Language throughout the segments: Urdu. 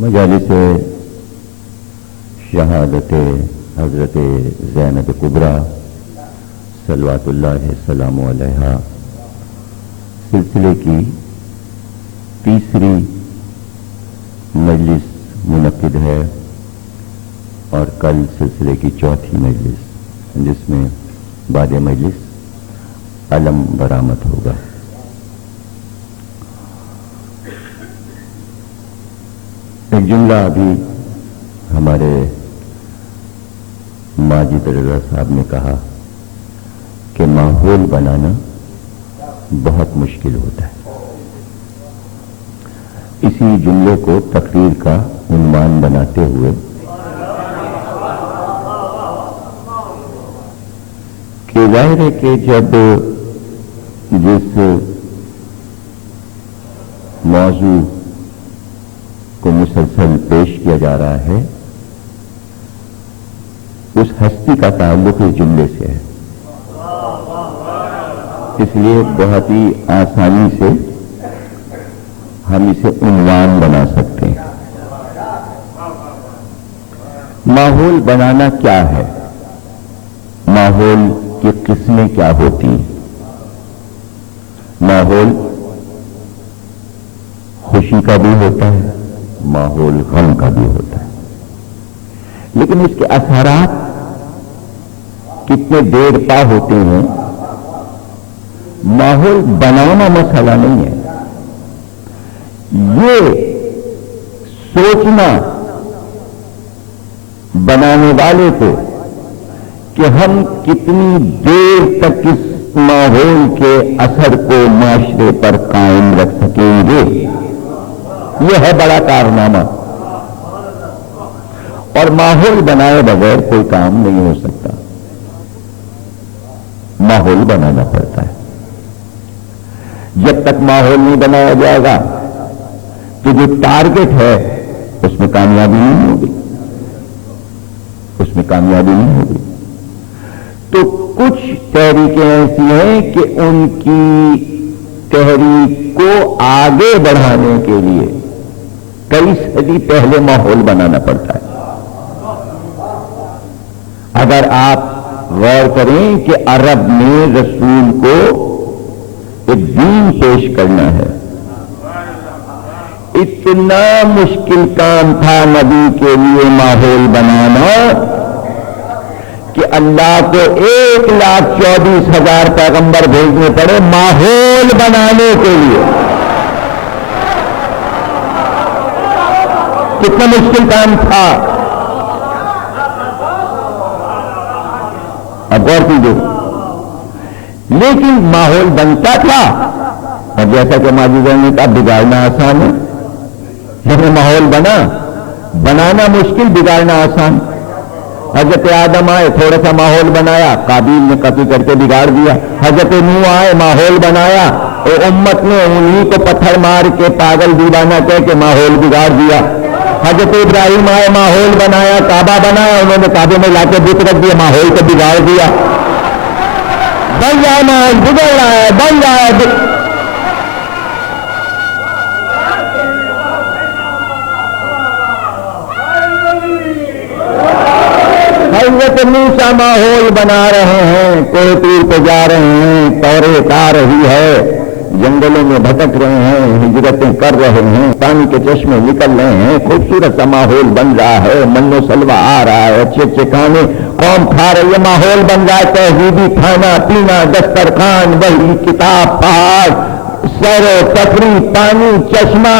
مجالس شہادت حضرت زینب کبریٰ صلوات اللہ السلام علیہا سلسلے کی تیسری مجلس منعقد ہے اور کل سلسلے کی چوتھی مجلس، جس میں بعد مجلس علم برآمد ہوگا۔ ایک جملہ ابھی ہمارے ماجد رضا صاحب نے کہا کہ ماحول بنانا بہت مشکل ہوتا ہے۔ اسی جملے کو تقریر کا عنوان بناتے ہوئے کہ ظاہر ہے کہ جب جس موضوع کو مسلسل پیش کیا جا رہا ہے اس ہستی کا تعلق اس جملے سے ہے، اس لیے بہت ہی آسانی سے ہم اسے عنوان بنا سکتے ہیں۔ ماحول بنانا کیا ہے؟ ماحول کی قسمیں کیا ہوتی ہیں؟ ماحول خوشی کا بھی ہوتا ہے، ماحول غم کا بھی ہوتا ہے، لیکن اس کے اثرات کتنے دیر پا ہوتے ہیں۔ ماحول بنانا مسئلہ نہیں ہے، یہ سوچنا بنانے والے کو کہ ہم کتنی دیر تک اس ماحول کے اثر کو معاشرے پر قائم رکھ سکیں گے، یہ ہے بڑا کارنامہ۔ اور ماحول بنائے بغیر کوئی کام نہیں ہو سکتا، ماحول بنانا پڑتا ہے۔ جب تک ماحول نہیں بنایا جائے گا تو جو ٹارگٹ ہے اس میں کامیابی نہیں ہوگی، اس میں کامیابی نہیں ہوگی۔ تو کچھ تحریکیں ایسی ہیں کہ ان کی تحریک کو آگے بڑھانے کے لیے کئی صدی پہلے ماحول بنانا پڑتا ہے۔ اگر آپ غور کریں کہ عرب نے رسول کو ایک دین پیش کرنا ہے، اتنا مشکل کام تھا نبی کے لیے ماحول بنانا کہ اللہ کو 1,24,000 پیغمبر بھیجنے پڑے ماحول بنانے کے لیے۔ کتنا مشکل کام تھا، اب غور کیجیے۔ لیکن ماحول بنتا تھا، اور جیسا کہ ماجد نے کہا بگاڑنا آسان ہے۔ جب ماحول بنانا مشکل، بگاڑنا آسان۔ حضرت آدم آئے، تھوڑا سا ماحول بنایا، قابیل نے قتل کر کے بگاڑ دیا۔ حضرت نوح آئے، ماحول بنایا، اور امت نے انہی کو پتھر مار کے پاگل دیوانہ کہہ کے ماحول بگاڑ دیا۔ حضرت ابراہیم آئے، ماحول بنایا، کعبہ بنایا، انہوں نے کعبے میں لا کے بت رکھ دیا، ماحول کو بگاڑ دیا۔ بن رہا ہے ماحول، بگڑ رہا ہے، بن رہا ہے۔ حضرت موسیٰ ماحول بنا رہے ہیں، کوہ طور پہ جا رہے ہیں، توریت آ رہی ہے، جنگلوں میں بھٹک رہے ہیں، ہجرتیں کر رہے ہیں، پانی کے چشمے نکل رہے ہیں، خوبصورت سا ماحول بن رہا ہے، من و سلوہ آ رہا ہے، اچھے اچھے کھانے قوم کھا رہی ہے، ماحول بن رہا ہے، تہذیبی کھانا پینا، دسترخوان، وحی، کتاب، پہاڑ، سیر و تفریح، پانی، چشمہ،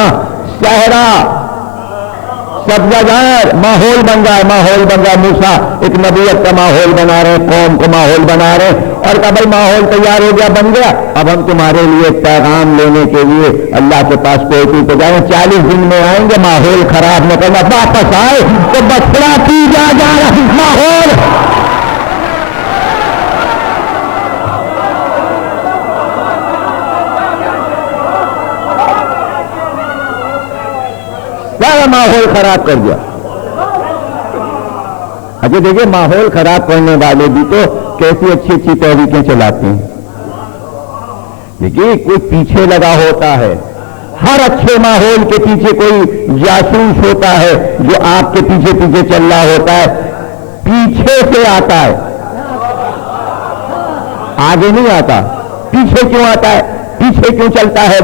صحرا، سبزہ ماحول بن رہا ہے، ماحول بن رہا ہے۔ موسیٰ ایک نبوت کا ماحول بنا رہے ہیں، قوم کو ماحول بنا رہے ہیں، اور کہا بھائی ماحول تیار ہو گیا، بن گیا، اب ہم تمہارے لیے پیغام لینے کے لیے اللہ کے پاس کوئی پہ جائیں، 40 دن میں آئیں گے، ماحول خراب نہ کرنا، واپس آئے تو بچڑا کی جا رہا ماحول۔ ماحول خراب کر دیا۔ اچھا دیکھیے، ماحول خراب کرنے والے بھی تو کیسی اچھی اچھی تحریکیں چلاتے ہیں۔ دیکھیے کوئی پیچھے لگا ہوتا ہے، ہر اچھے ماحول کے پیچھے کوئی جاسوس ہوتا ہے جو آپ کے پیچھے پیچھے چل رہا ہوتا ہے، پیچھے سے آتا ہے، آگے نہیں آتا۔ پیچھے کیوں آتا ہے؟ پیچھے کیوں چلتا ہے؟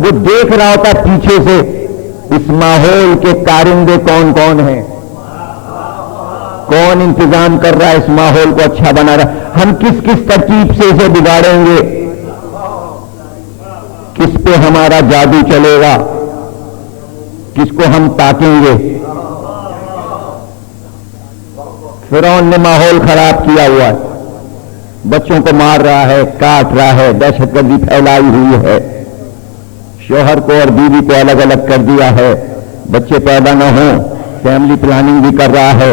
وہ دیکھ رہا ہوتا ہے پیچھے سے اس ماحول کے کارندے کون کون ہیں، کون انتظام کر رہا ہے اس ماحول کو اچھا بنا رہا ہے، ہم کس کس ترکیب سے اسے بگاڑیں گے، کس پہ ہمارا جادو چلے گا، کس کو ہم تاکیں گے۔ فرعون نے ماحول خراب کیا ہوا ہے، بچوں کو مار رہا ہے، کاٹ رہا ہے، دہشت گردی پھیلائی ہوئی ہے، شوہر کو اور بیوی کو الگ الگ کر دیا ہے، بچے پیدا نہ ہوں، فیملی پلاننگ بھی کر رہا ہے،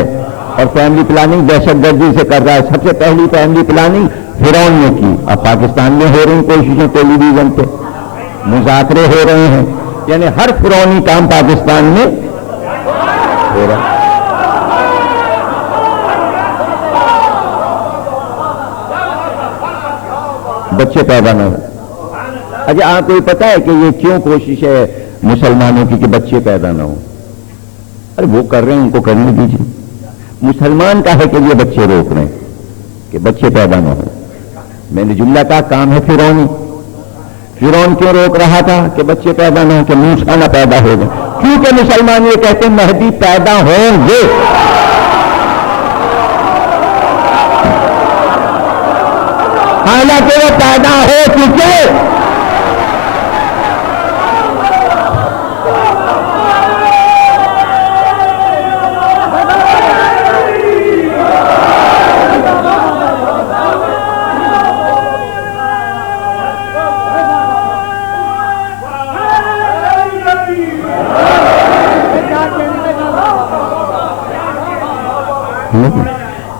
اور فیملی پلاننگ دہشت گردی سے کر رہا ہے۔ سب سے پہلی فیملی پلاننگ فرعون نے کی۔ اب پاکستان میں ہو رہی کوششیں، ٹیلی ویژن پہ مذاکرے ہو رہے ہیں، یعنی ہر فرعونی کام پاکستان میں ہو رہا ہے۔ بچے پیدا نہ ہو۔ اچھا آپ کو پتا ہے کہ یہ کیوں کوشش ہے مسلمانوں کی کہ بچے پیدا نہ ہو؟ ارے وہ کر رہے ہیں، ان کو کرنے دیجیے۔ مسلمان کا ہے کہ یہ بچے روک رہے ہیں کہ بچے پیدا نہ ہو۔ میں نے جملہ کا کام ہے فرعونی۔ فرعون کیوں روک رہا تھا کہ بچے پیدا نہ ہو، کہ موسیٰ نہ پیدا ہو جائے؟ کیونکہ مسلمان یہ کہتے ہیں مہدی پیدا ہوں گے۔ حالانکہ وہ پیدا ہو چکے۔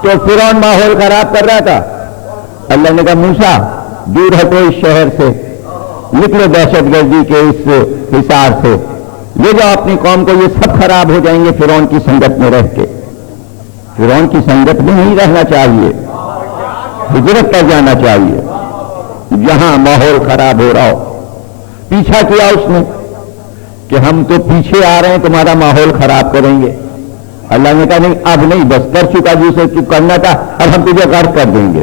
تو فرعون ماحول خراب کر رہا تھا۔ اللہ نے کہا موسیٰ دور ہٹو اس شہر سے، نکلو دہشت گردی کے اس حصار سے، لے جاؤ اپنی قوم کو، یہ سب خراب ہو جائیں گے فرعون کی سنگت میں رہ کے۔ فرعون کی سنگت میں نہیں رہنا چاہیے، ہجرت کر جانا چاہیے جہاں ماحول خراب ہو رہا ہو۔ پیچھا کیا اس نے کہ ہم تو پیچھے آ رہے ہیں، تمہارا ماحول خراب کریں گے۔ اللہ نے کہا نہیں، اب نہیں، بس کر چکا جسے تو کرنا تھا، اب ہم تجھے غرق کر دیں گے،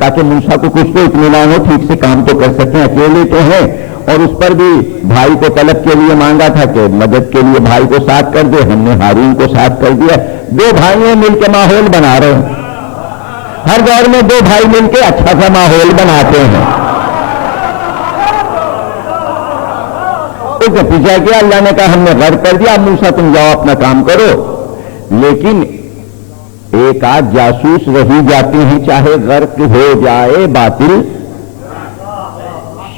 تاکہ موسیٰ کو کچھ تو اطمینان ہو، ٹھیک سے کام تو کر سکیں، اکیلے تو ہیں۔ اور اس پر بھی بھائی کو طلب کے لیے مانگا تھا کہ مدد کے لیے بھائی کو ساتھ کر دے، ہم نے ہارون کو ساتھ کر دیا۔ دو بھائی مل کے ماحول بنا رہے ہیں، ہر دور میں دو بھائی مل کے اچھا سا ماحول بناتے ہیں۔ اس نے پیچھا کیا، اللہ نے کہا ہم نے غرق کر دیا، اب موسیٰ تم جاؤ اپنا کام کرو۔ لیکن ایک آدھ جاسوس رہی جاتے ہیں، چاہے غرق ہو جائے باطل،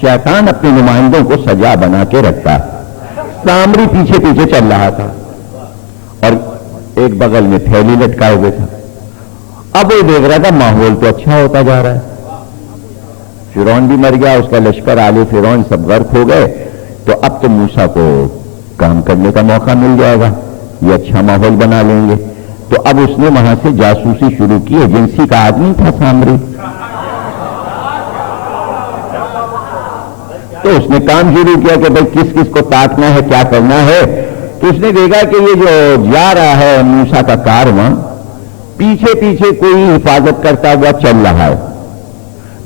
شیطان اپنے نمائندوں کو سجا بنا کے رکھتا۔ سامری پیچھے پیچھے چل رہا تھا اور ایک بغل میں تھیلی لٹکائے ہوئے تھا۔ اب وہ دیکھ رہا تھا ماحول تو اچھا ہوتا جا رہا ہے، فرعون بھی مر گیا، اس کا لشکر آل فرعون سب غرق ہو گئے، تو اب تو موسیٰ کو کام کرنے کا موقع مل جائے گا، یہ اچھا ماحول بنا لیں گے۔ تو اب اس نے وہاں سے جاسوسی شروع کی۔ ایجنسی کا آدمی تھا سامری، تو اس نے کام شروع کیا کہ بھائی کس کس کو تاکنا ہے، کیا کرنا ہے۔ تو اس نے دیکھا کہ یہ جو جا رہا ہے موسیٰ کا کارواں، پیچھے پیچھے کوئی حفاظت کرتا ہوا چل رہا ہے۔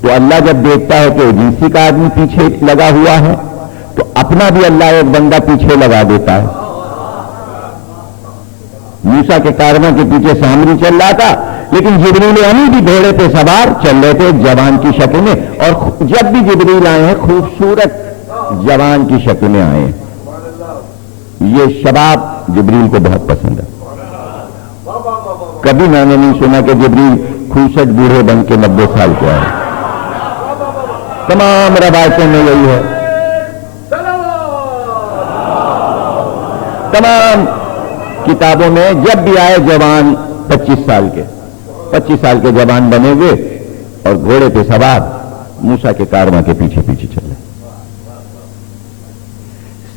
تو اللہ جب دیکھتا ہے کہ ایجنسی کا آدمی پیچھے لگا ہوا ہے، تو اپنا بھی اللہ ایک بندہ پیچھے لگا دیتا ہے۔ موسیٰ کے کارواں کے پیچھے سامری چل رہا تھا، لیکن جبریل امین بھی گھوڑے پہ سوار چل رہے تھے ایک جوان کی شکل میں، اور جب بھی جبریل آئے ہیں خوبصورت جوان کی شکل میں آئے ہیں۔ یہ شباب جبریل کو بہت پسند ہے۔ کبھی میں نے نہیں سنا کہ جبریل 65 بوڑھے بن کے 90 سال کے آئے۔ تمام روایتوں میں یہی ہے، تمام کتابوں میں جب بھی آئے جوان 25 سال کے جوان بنے ہوئے اور گھوڑے پہ سوار موسیٰ کے کارواں کے پیچھے پیچھے چلے۔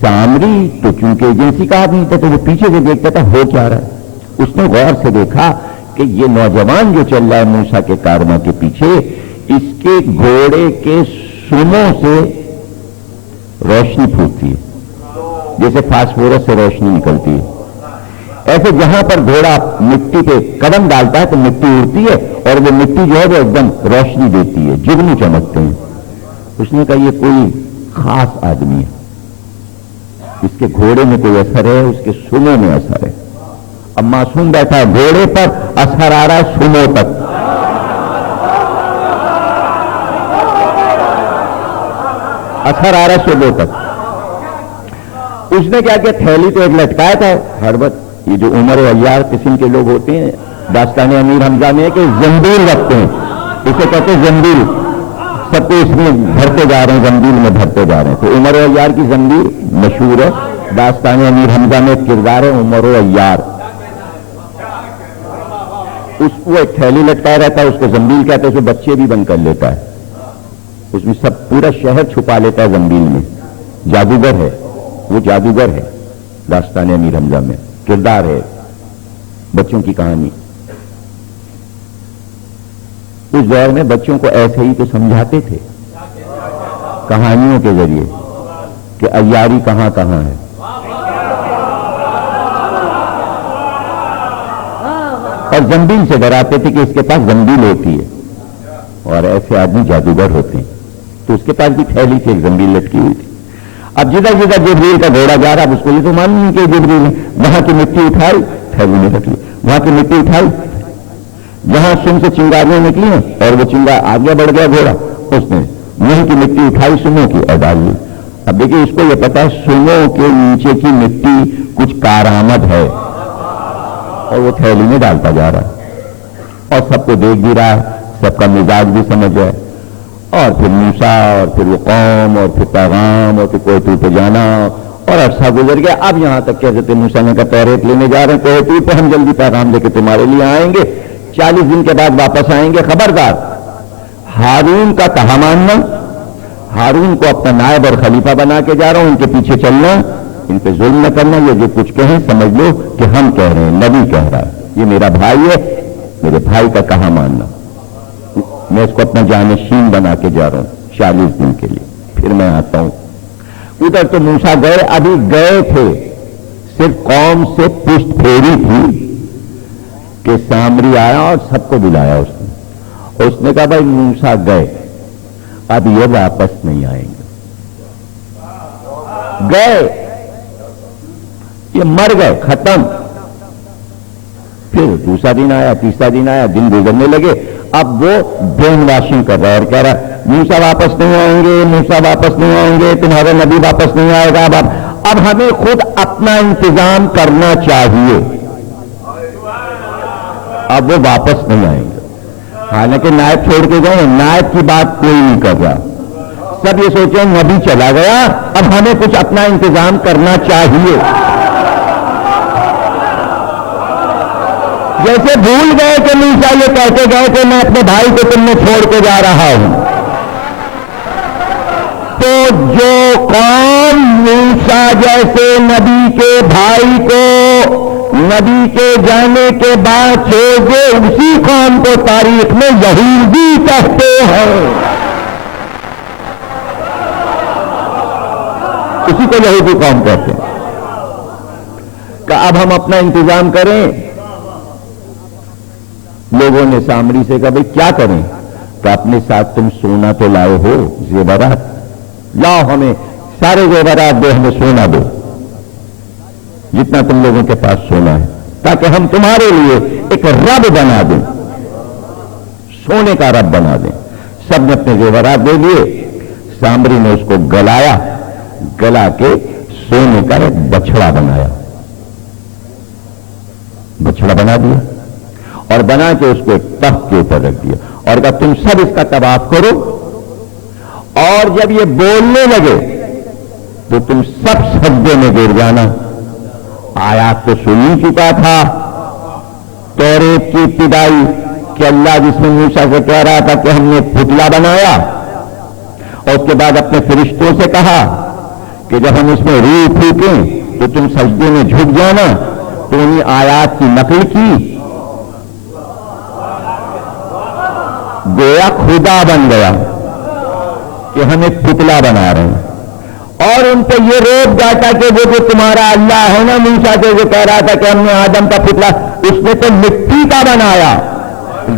سامری تو چونکہ ایجنسی کا آدمی تھا تو وہ پیچھے سے دیکھتا تھا ہو کیا رہا ہے۔ اس نے غور سے دیکھا کہ یہ نوجوان جو چل رہا ہے موسیٰ کے کارواں کے پیچھے، اس کے گھوڑے کے سموں سے روشنی پھوٹتی ہے، جیسے فاسفورس سے روشنی نکلتی ہے، ایسے جہاں پر گھوڑا مٹی پہ قدم ڈالتا ہے تو مٹی اڑتی ہے اور وہ مٹی جو ہے وہ ایک دم روشنی دیتی ہے، جگنو چمکتے ہیں۔ اس نے کہا یہ کوئی خاص آدمی ہے، اس کے گھوڑے میں کوئی اثر ہے، اس کے سنوں میں اثر ہے۔ اب معصوم بیٹھا ہے گھوڑے پر، اثر آ رہا ہے سنوں تک۔ اثر آ رہا ہے سنوں تک۔ اس نے کیا کیا، تھیلی تو ایک لٹکایا تھا ہر وقت، یہ جو عمر و عیار قسم کے لوگ ہوتے ہیں داستان امیر حمزہ میں کہ زنبیل رکھتے ہیں، اسے کہتے ہیں زنبیل، سب کو اس میں بھرتے جا رہے ہیں، زنبیل میں بھرتے جا رہے ہیں۔ تو عمر و عیار کی زنبیل مشہور ہے، داستان امیر حمزہ میں ایک کردار ہے عمر و عیار، وہ ایک تھیلی لٹکایا رہتا ہے، اس کو زنبیل کہتے ہیں، اسے بچے بھی بند کر لیتا ہے، اس میں سب پورا شہر چھپا لیتا ہے زنبیل میں، جادوگر ہے وہ، جادوگر ہے داستان امیر حمزہ میں کردار ہے، بچوں کی کہانی۔ اس دور میں بچوں کو ایسے ہی تو سمجھاتے تھے کہانیوں کے ذریعے کہ عیاری کہاں کہاں ہے، اور زنبیل سے ڈراتے تھے کہ اس کے پاس زنبیل ہوتی ہے اور ایسے آدمی جادوگر ہوتے ہیں، تو اس کے پاس بھی تھیلی سے ایک زنبیل لٹکی ہوئی تھی۔ اب جدھر جدھر جبریل کا گھوڑا جا رہا، اب اس کو یہ تو معلوم نہیں کہ جبریل ہے، وہاں کی مٹی اٹھائی تھیلی میں رکھ لی، وہاں کی مٹی اٹھائی، جہاں سن سے چنگاریاں نکلی ہیں اور وہ چنگار آگے بڑھ گیا گھوڑا، اس نے وہیں کی مٹی اٹھائی سنوں کی اور ڈال لی۔ اب دیکھیے اس کو یہ پتا ہے سنوں کے نیچے کی مٹی کچھ کارآمد ہے، اور وہ تھیلی میں ڈالتا جا رہا ہے اور سب کو دیکھ بھی رہا ہے، سب کا مزاج بھی سمجھ ہے، اور پھر موسیٰ اور پھر وہ قوم اور پھر پیغام اور پھر کوہ طور پہ جانا، اور عرصہ گزر گیا۔ اب یہاں تک کہ حضرت موسیٰ نے کہا توریت لینے جا رہے ہیں کوہ طور پہ، ہم جلدی پیغام لے کے تمہارے لیے آئیں گے، 40 دن کے بعد واپس آئیں گے، خبردار ہارون کا کہا ماننا، ہارون کو اپنا نائب اور خلیفہ بنا کے جا رہا ہوں، ان کے پیچھے چلنا، ان پہ ظلم نہ کرنا، یہ جو کچھ کہیں سمجھ لو کہ ہم کہہ رہے ہیں، نبی کہہ رہا ہے، یہ میرا بھائی ہے، میرے بھائی کا کہا ماننا، میں اس کو اپنا جانشین بنا کے جا رہا ہوں 40 دن کے لیے، پھر میں آتا ہوں۔ ادھر تو موسیٰ گئے، ابھی گئے تھے، صرف قوم سے پشت پھیری تھی کہ سامری آیا اور سب کو بلایا اس نے کہا بھائی موسیٰ گئے، اب یہ واپس نہیں آئیں گے، گئے یہ مر گئے، ختم۔ پھر دوسرا دن آیا، تیسرا دن آیا، دن گزرنے لگے، اب وہ برین واشنگ کر رہا ہے اور کہہ رہا ہے موسیٰ واپس نہیں آئیں گے، موسیٰ واپس نہیں آئیں گے، تمہارا نبی واپس نہیں آئے گا، اب ہمیں خود اپنا انتظام کرنا چاہیے، اب وہ واپس نہیں آئیں گے۔ حالانکہ نائب چھوڑ کے گئے، نائب کی بات کوئی نہیں کر رہا، سب یہ سوچیں نبی چلا گیا، اب ہمیں کچھ اپنا انتظام کرنا چاہیے۔ جیسے بھول گئے کہ موسیٰ یہ کہتے گئے کہ میں اپنے بھائی کو تم نے چھوڑ کے جا رہا ہوں، تو جو قوم موسیٰ جیسے نبی کے بھائی کو نبی کے جانے کے بعد چھوڑ دے، اسی قوم کو تاریخ میں یہودی کہتے ہیں، اسی کو یہودی قوم کہتے ہیں۔ کہ اب ہم اپنا انتظام کریں، لوگوں نے سامری سے کہا بھئی کیا کریں؟ کہ اپنے ساتھ تم سونا تو لائے ہو، زیورات لاؤ، ہمیں سارے زیورات دو، ہمیں سونا دو جتنا تم لوگوں کے پاس سونا ہے، تاکہ ہم تمہارے لیے ایک رب بنا دیں، سونے کا رب بنا دیں۔ سب نے اپنے زیورات دے دیے، سامری نے اس کو گلایا، گلا کے سونے کا ایک بچڑا بنایا، بچڑا بنا دیا اور بنا کے اس کو ایک تخت کے اوپر رکھ دیا اور کہا تم سب اس کا طواف کرو، اور جب یہ بولنے لگے تو تم سب سجدے میں گر جانا۔ آیات تو سن ہی چکا تھا توریت کی ابتدائی کہ اللہ جس میں موسیٰ سے کہہ رہا تھا کہ ہم نے پتلا بنایا، اور اس کے بعد اپنے فرشتوں سے کہا کہ جب ہم اس میں روح پھونکیں تو تم سجدے میں جھک جانا، تو انہیں آیات کی نقل کی، گویا خدا بن گیا کہ ہم ایک پتلا بنا رہے ہیں، اور ان پہ یہ روک جاتا کہ وہ جو تمہارا اللہ ہے نا، موسیٰ سے جو کہہ رہا تھا کہ ہم نے آدم کا پتلا، اس نے تو مٹی کا بنایا،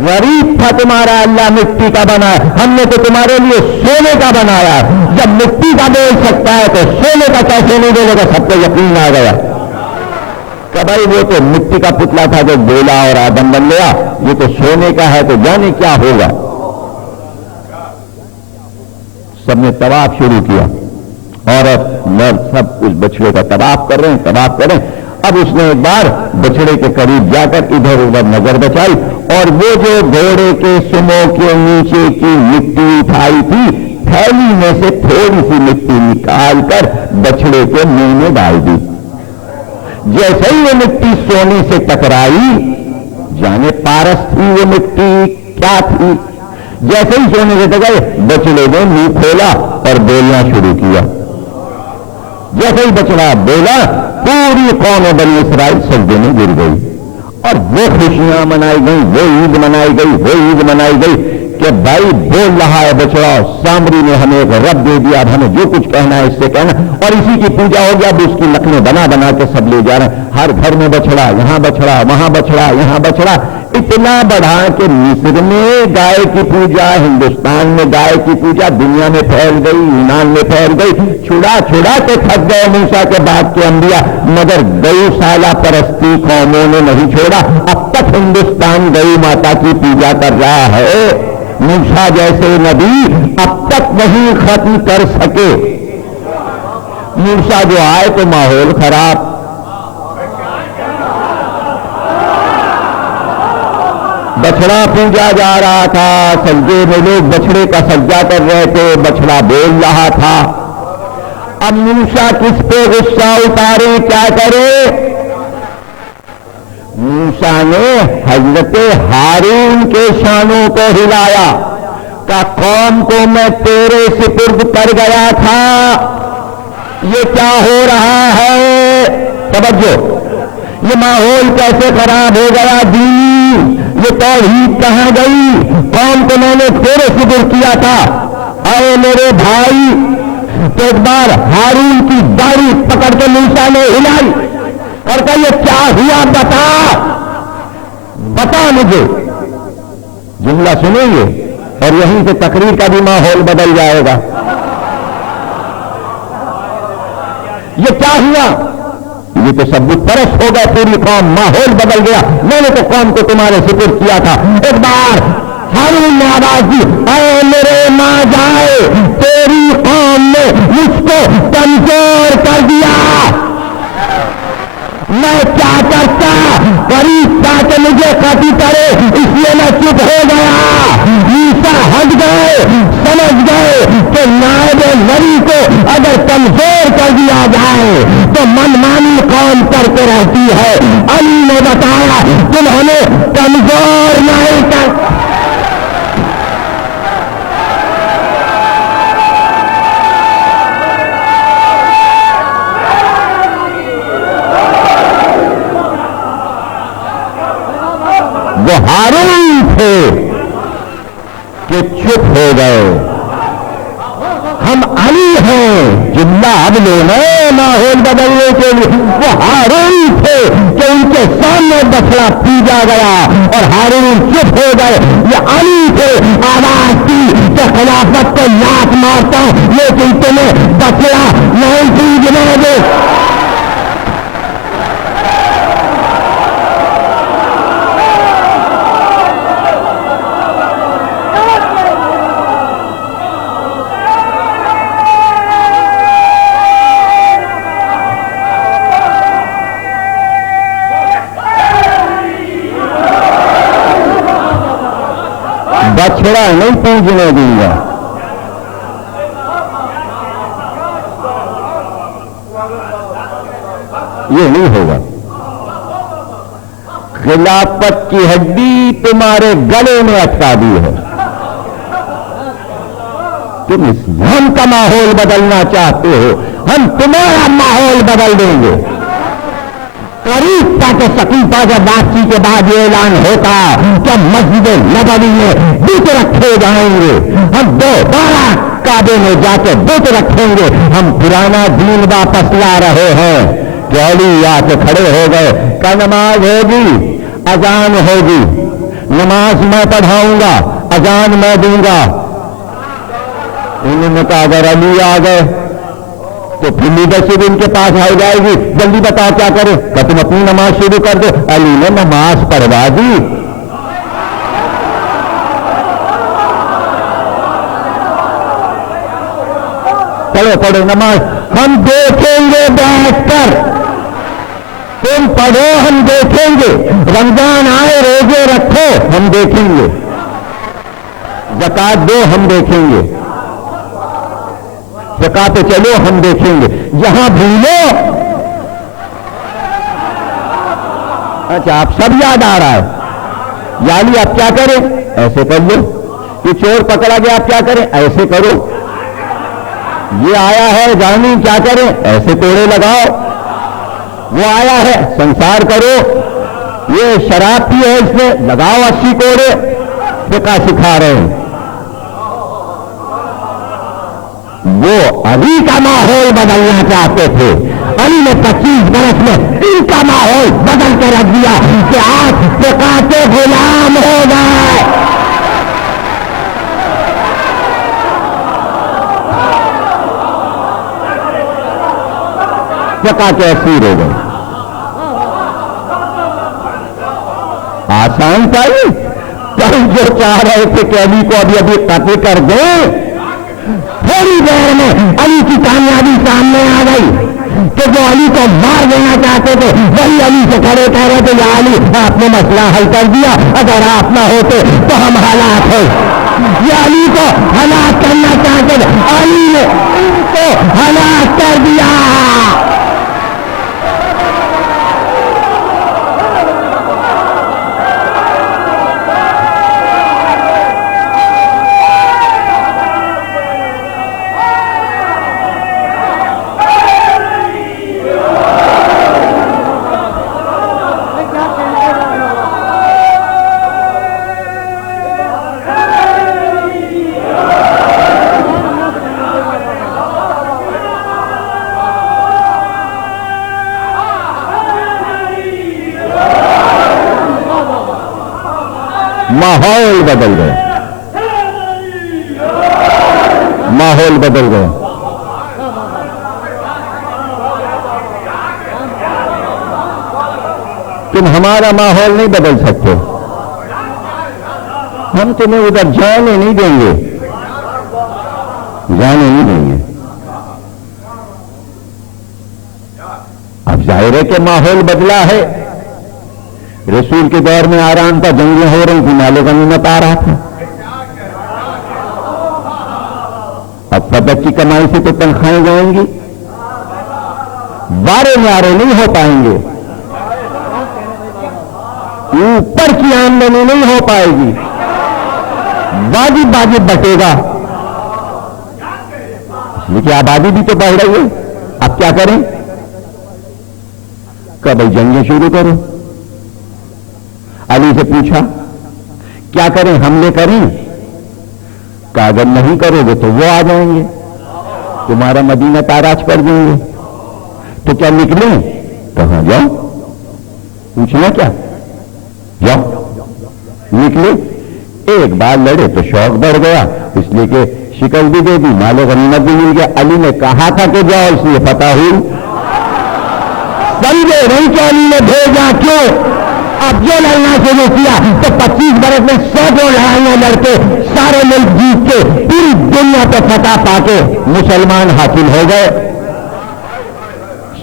غریب تھا تمہارا اللہ، مٹی کا بنایا، ہم نے تو تمہارے لیے سونے کا بنایا۔ جب مٹی کا بول سکتا ہے تو سونے کا کیسے نہیں بولے گا؟ سب کو یقین آ گیا کہ بھائی وہ تو مٹی کا پتلا تھا جو بولا اور آدم بن گیا، یہ تو سونے کا ہے تو جانے کیا ہوگا۔ سب نے طواف شروع کیا، عورت مرد سب کچھ بچڑے کا طواف کر رہے ہیں، طواف کر رہے ہیں۔ اب اس نے ایک بار بچڑے کے قریب جا کر ادھر ادھر نظر بچائی اور وہ جو گھوڑے کے سموں کے نیچے کی مٹی اٹھائی تھی، تھیلی میں سے تھوڑی سی مٹی نکال کر بچڑے کے منہ میں ڈال دی۔ جیسے ہی وہ مٹی سونے سے ٹکرائی، جانے پارس تھی وہ مٹی کیا تھی، جیسے ہی سونے سے ٹکرائی بچڑے نے منہ کھولا اور بولنا شروع کیا۔ جیسے ہی بچڑا بولا، پوری قوم بنی اسرائیل سجدے میں گر گئی اور وہ خوشیاں منائی گئی، وہ عید منائی گئی، وہ عید منائی گئی کہ بھائی بول رہا ہے بچڑا، سامری نے ہمیں ایک رب دے دیا، اب ہمیں جو کچھ کہنا ہے اس سے کہنا، اور اسی کی پوجا ہو گیا۔ اب اس کی نقلیں بنا بنا کے سب لے جا رہے ہیں، ہر گھر میں بچڑا، یہاں بچڑا، وہاں بچڑا، یہاں بچڑا، اتنا بڑھا کہ مصر میں گائے کی پوجا، ہندوستان میں گائے کی پوجا دنیا میں پھیل گئی، یونان میں پھیل گئی۔ چھڑا چھڑا کے تھک گئے موسیٰ کے بعد کے انبیاء، مگر گئو سالہ پرستی قوموں نے نہیں چھوڑا۔ اب تک ہندوستان گئو ماتا کی پوجا کر رہا ہے۔ موسیٰ جیسے نبی اب تک نہیں ختم کر سکے۔ موسیٰ جو آئے تو ماحول خراب، بچڑا پوجا جا رہا تھا، سجدے میں لوگ بچڑے کا سجدہ کر رہے تھے، بچڑا بول رہا تھا۔ اب موسیٰ کس پہ غصہ اتارے، کیا کرے؟ موسیٰ نے حضرت ہارون کے شانوں کو ہلایا، کہ قوم کو میں تیرے سپرد کر گیا تھا، یہ کیا ہو رہا ہے؟ توجہ، یہ ماحول کیسے خراب ہو گیا؟ دین یہ توحید کہاں گئی؟ قوم کو میں نے تیرے سپرد کیا تھا۔ اے میرے بھائی، تو ایک بار ہارون کی داڑھی پکڑ کے موسیٰ نے ہلائی اور کہا یہ کیا ہوا، بتا مجھے۔ جملہ سنیں گے اور یہیں سے تقریر کا بھی ماحول بدل جائے گا۔ یہ کیا ہوا؟ یہ تو سب بت پرست ہو گئے، پوری قوم، ماحول بدل گیا۔ میں نے تو قوم کو تمہارے سپرد کیا تھا۔ ایک بار ہارون نے آواز دی، اے میرے ماں جائے، تیری قوم نے مجھ کو کمزور کر دیا، میں کیا کرتا، قریب تھا کہ مجھے قتل کرے، اس لیے میں چپ ہو گیا۔ موسیٰ ہٹ گئے، سمجھ گئے کہ نائب نبی کو اگر کمزور کر دیا جائے تو منمانی قوم کرتے رہتی ہے۔ علی نے بتایا تمہیں کمزور نہیں کر، وہ ہارون تھے کہ چپ ہو گئے، ہم علی ہیں، جملہ اب لینا ماحول بدلنے کے لیے۔ وہ ہارون تھے کہ ان کے سامنے بچڑا پیجا گیا اور ہارون چپ ہو گئے۔ یہ علی تھے، آواز کی کہ خلافت کو لات مارتا ہوں لیکن تمہیں بچڑا نہیں پیجنے دے۔ بچڑا نہیں پوجنے دوں گا۔ یہ نہیں ہوگا۔ خلافت کی ہڈی تمہارے گلے میں اٹکا دی ہے۔ تم اسلام کا ماحول بدلنا چاہتے ہو، ہم تمہارا ماحول بدل دیں گے۔ قریب تک سقیفہ جب واپسی کے بعد یہ اعلان ہوتا کہ مسجد نبوی میں بت رکھے جائیں گے، ہم دوبارہ کعبے میں جا کے بت رکھیں گے. ہم پرانا دین واپس لا رہے ہیں. کہ علی آ کے کھڑے ہو گئے کہ نماز ہوگی, اذان ہوگی, نماز میں پڑھاؤں گا, اذان میں دوں گا. انہوں نے کہا اگر علی آ گئے تو پھر لیڈرشپ ان کے پاس آ جائے گی, جلدی بتاؤ کیا کرے. کہ تم اپنی نماز شروع کر دو. علی نے نماز پڑھوا دی. چلو پڑھو نماز, ہم دیکھیں گے بیٹھ کر. تم پڑھو ہم دیکھیں گے. رمضان آئے روزے رکھو ہم دیکھیں گے. زکات دو ہم دیکھیں گے. زکات چلو ہم دیکھیں گے. یہاں بھولو. اچھا آپ سب یاد آ رہا ہے. یعنی آپ کیا کریں, ایسے کر لو. یہ چور پکڑا گیا آپ کیا کریں, ایسے کرو. یہ آیا ہے جانی کیا کریں, ایسے توڑے لگاؤ. وہ آیا ہے سنسار کرو. یہ شراب پی ہے اس نے, لگاؤ 80 کوڑے. فقہ سکھا رہے ہیں. وہ علی کا ماحول بدلنا چاہتے تھے. علی نے 25 برس میں ان کا ماحول بدل کے رکھ دیا کہ آج فقہ کے غلام ہو گئے. فقہ کے اسیر ہو گئے. آسان تھا یہ. کل جو چاہ رہے تھے کہ علی کو ابھی ابھی قتل کر دیں, تھوڑی دیر میں علی کی کامیابی سامنے آ گئی. کہ جو علی کو مار دینا چاہتے تھے وہی علی سے کھڑے کہہ رہے تھے یا علی آپ نے مسئلہ حل کر دیا, اگر آپ نہ ہوتے تو ہم ہلاک ہیں. یہ علی کو ہلاک کرنا چاہتے تھے, علی نے ان کو ہلاک کر دیا. ماحول بدل گیا. ماحول بدل گیا. تم ہمارا ماحول نہیں بدل سکتے. ہم تمہیں ادھر جانے نہیں دیں گے. جانے نہیں دیں گے. اب ظاہر ہے کہ ماحول بدلا ہے. رسول کے دور میں آرام کا جنگیں ہو رہی تھی, مال غنیمت آ رہا تھا. اب فدق کی کمائی سے تو تنخواہیں جائیں گی, بارے نعرے نہیں ہو پائیں گے, اوپر کی آمدنی نہیں ہو پائے گی, واجب واجب بٹے گا. لیکن آبادی بھی تو بڑھ رہی ہے. اب کیا کریں؟ کہ بھائی جنگیں شروع کرو. علی سے پوچھا کیا کریں, حملے کریں؟ کہ اگر نہیں کرو گے تو وہ آ جائیں گے, تمہارا مدینہ تاراج کر دیں گے. تو کیا نکلیں؟ کہاں جاؤ, پوچھنا کیا, جاؤ. نکلے. ایک بار لڑے تو شوق بڑھ گیا, اس لیے کہ شکل بھی دے دی, مال غنیمت بھی مل گیا. علی نے کہا تھا کہ جاؤ, اس لیے فتح ہوئی. سمجھے نہیں کہ علی نے بھیجا کیوں. اب جو لڑنا شروع کیا تو 25 برس میں 100 لڑائیاں لڑتے سارے ملک جیت کے پوری دنیا پہ فتح پا کے مسلمان حاصل ہو گئے.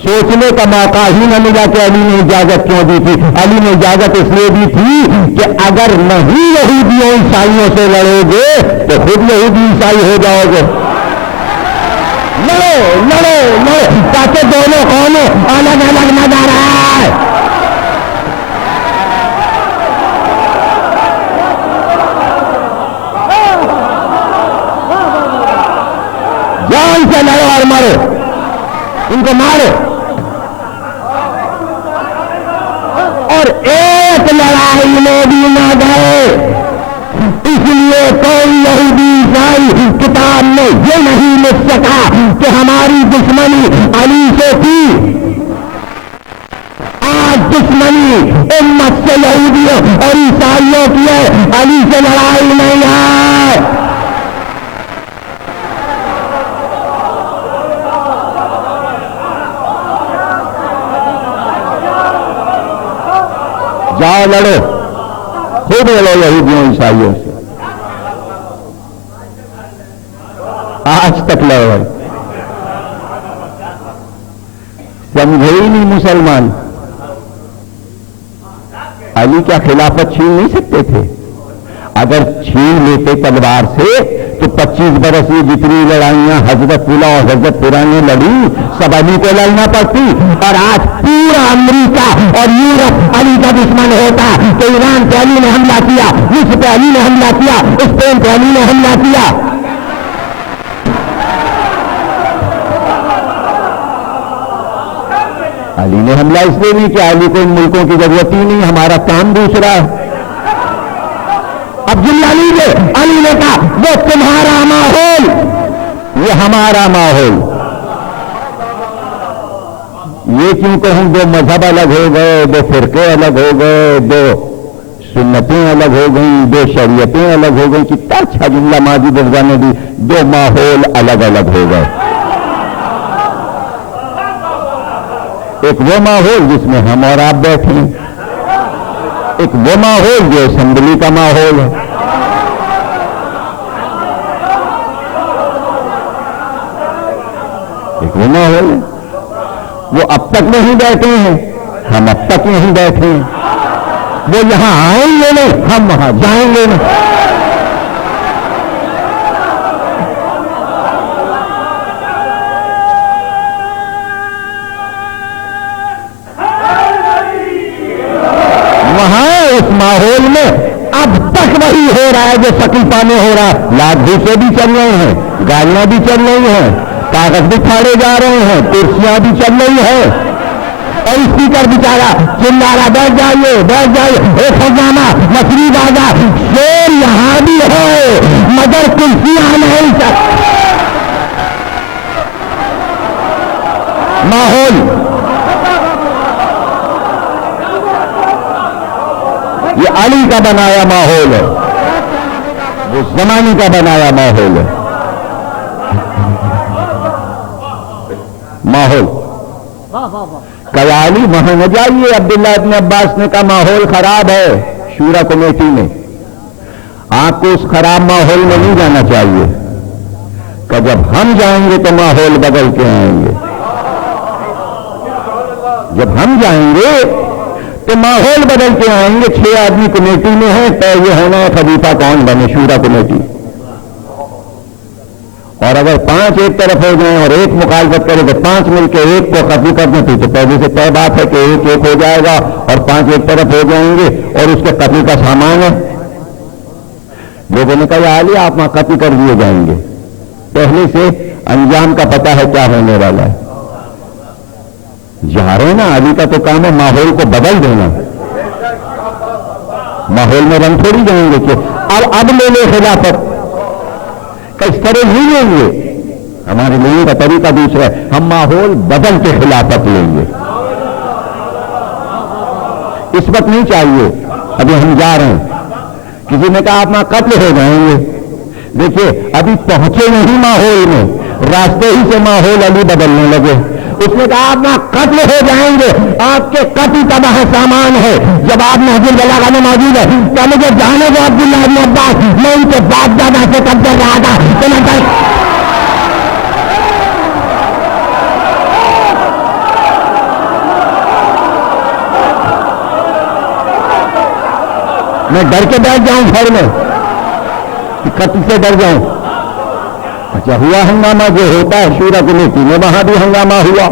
سوچنے کا موقع ہی نہ ملا کہ علی نے اجازت کیوں دی تھی. علی نے اجازت اس لیے دی تھی کہ اگر نہیں یہودیوں عیسائیوں سے لڑو گے تو خود یہودی عیسائی ہو جاؤ گے. لڑو لڑو لڑو تاکہ دونوں قومیں الگ الگ نظر آئے. جان سے لڑو اور مارو, ان کو مارو. اور ایک لڑائی میں بھی نہ گئے, اس لیے کوئی یہودی ہماری کتاب میں یہ نہیں لکھ سکا کہ ہماری دشمنی علی سے تھی. آج دشمنی امت سے یہودیوں اور عیسائیوں کی ہے, علی سے لڑائی نہیں ہے. جاؤ لڑو, خود لڑو یہودیوں عیسائیوں سے, آج تک لڑو. سمجھے ہی نہیں مسلمان. علی کیا خلافت چھین نہیں سکتے تھے؟ اگر چھین لیتے تلوار سے تو 25 برس یہ جتنی لڑائیاں حضرت پولا اور حضرت پورا نے لڑی سب علی کو لڑنا پڑتی. اور آج پورا امریکہ اور یورپ علی کا دشمن ہوتا کہ ایران پہ علی نے حملہ کیا, مصر پہ علی نے حملہ کیا, اسپین پہ علی نے حملہ کیا. علی نے حملہ اس لیے نہیں کہ علی کو ان ملکوں کی ضرورت ہی نہیں, ہمارا کام دوسرا ہے. اب جملہ لیجیے, علی نے کہا وہ تمہارا ماحول, یہ ہمارا ماحول. یہ کیوں کہوں دو مذہب الگ ہو گئے, دو فرقے الگ ہو گئے, دو سنتیں الگ ہو گئیں, دو شریعتیں الگ ہو گئیں. کتنا اچھا جملہ ماجد رضا نے دی, دو ماحول الگ الگ ہو گئے. ایک وہ ماحول جس میں ہم اور آپ بیٹھے ہیں, ایک وہ ماحول جو اسمبلی کا ماحول ہے. ایک وہ ماحول ہے, وہ اب تک نہیں بیٹھے ہیں, ہم اب تک نہیں بیٹھے ہیں. وہ یہاں آئیں گے نہیں, ہم وہاں جائیں گے نہیں. ماحول میں اب تک وہی ہو رہا ہے جو سقیفہ میں ہو رہا ہے. لاکھ گھوسے بھی چل رہے ہیں, گالیاں بھی چل رہی ہیں, کاغذ بھی پھاڑے جا رہے ہیں, کرسیاں بھی چل رہی ہیں. اور اسپیکر بیچارہ چلا رہا, بیٹھ جائیے بیٹھ جائیے, ایک ہنگامہ مچھلی بازار. شور یہاں بھی ہے مگر کرسیاں نہیں چل. ماحول یہ علی کا بنایا ماحول ہے, وہ زمانے کا بنایا ماحول ہے. ماحول کہ علی وہاں نہ جائیے. عبداللہ ابن عباس نے کہا ماحول خراب ہے شورا کمیٹی میں, آپ کو اس خراب ماحول میں نہیں جانا چاہیے. کہ جب ہم جائیں گے تو ماحول بدل کے آئیں گے. جب ہم جائیں گے تو ماحول بدل کے آئیں گے. 6 آدمی کمیٹی میں ہیں, طے یہ ہونا ہے خلیفہ کون بنے, شورا کمیٹی. اور اگر 5 ایک طرف ہو جائیں اور ایک مخالفت کرے تو 5 مل کے ایک کو قتل کر دیں تو پہلے سے طے بات ہے کہ ایک ایک ہو جائے گا اور 5 ایک طرف ہو جائیں گے اور اس کے قتل کا سامان ہے. لوگوں نے کہا یا علی آپ وہاں قتل کر دیے جائیں گے. پہلے سے انجام کا پتہ ہے کیا ہونے والا ہے. جا رہے نا, علی کا تو کام ہے ماحول کو بدل دینا. ماحول میں رنگ تھوڑی جائیں گے کہ اب لے لے خلافت, اس طرح نہیں لیں گے. ہمارے لینے کا طریقہ دوسرا ہے, ہم ماحول بدل کے خلافت لیں گے. اس وقت نہیں چاہیے, ابھی ہم جا رہے ہیں. کسی نے کہا آپ وہاں قتل ہو جائیں گے. دیکھیے ابھی پہنچے نہیں ماحول میں, راستے ہی سے ماحول علی بدلنے لگے. اس نے کہا آپ وہاں قتل ہو جائیں گے, آپ کے قتل کا وہاں سامان ہے. جب آپ نہج البلاغہ میں موجود ہے کیا مجھے جانے دو عبداللہ ابن عباس, میں ان کے باپ دادا سے کب کر رہا تھا کہ میں ڈر کے بیٹھ جاؤں گھر میں, قتل سے ڈر جاؤں. اچھا ہوا ہنگامہ جو ہوتا ہے شورا کمیٹی میں, وہاں بھی ہنگامہ ہوا.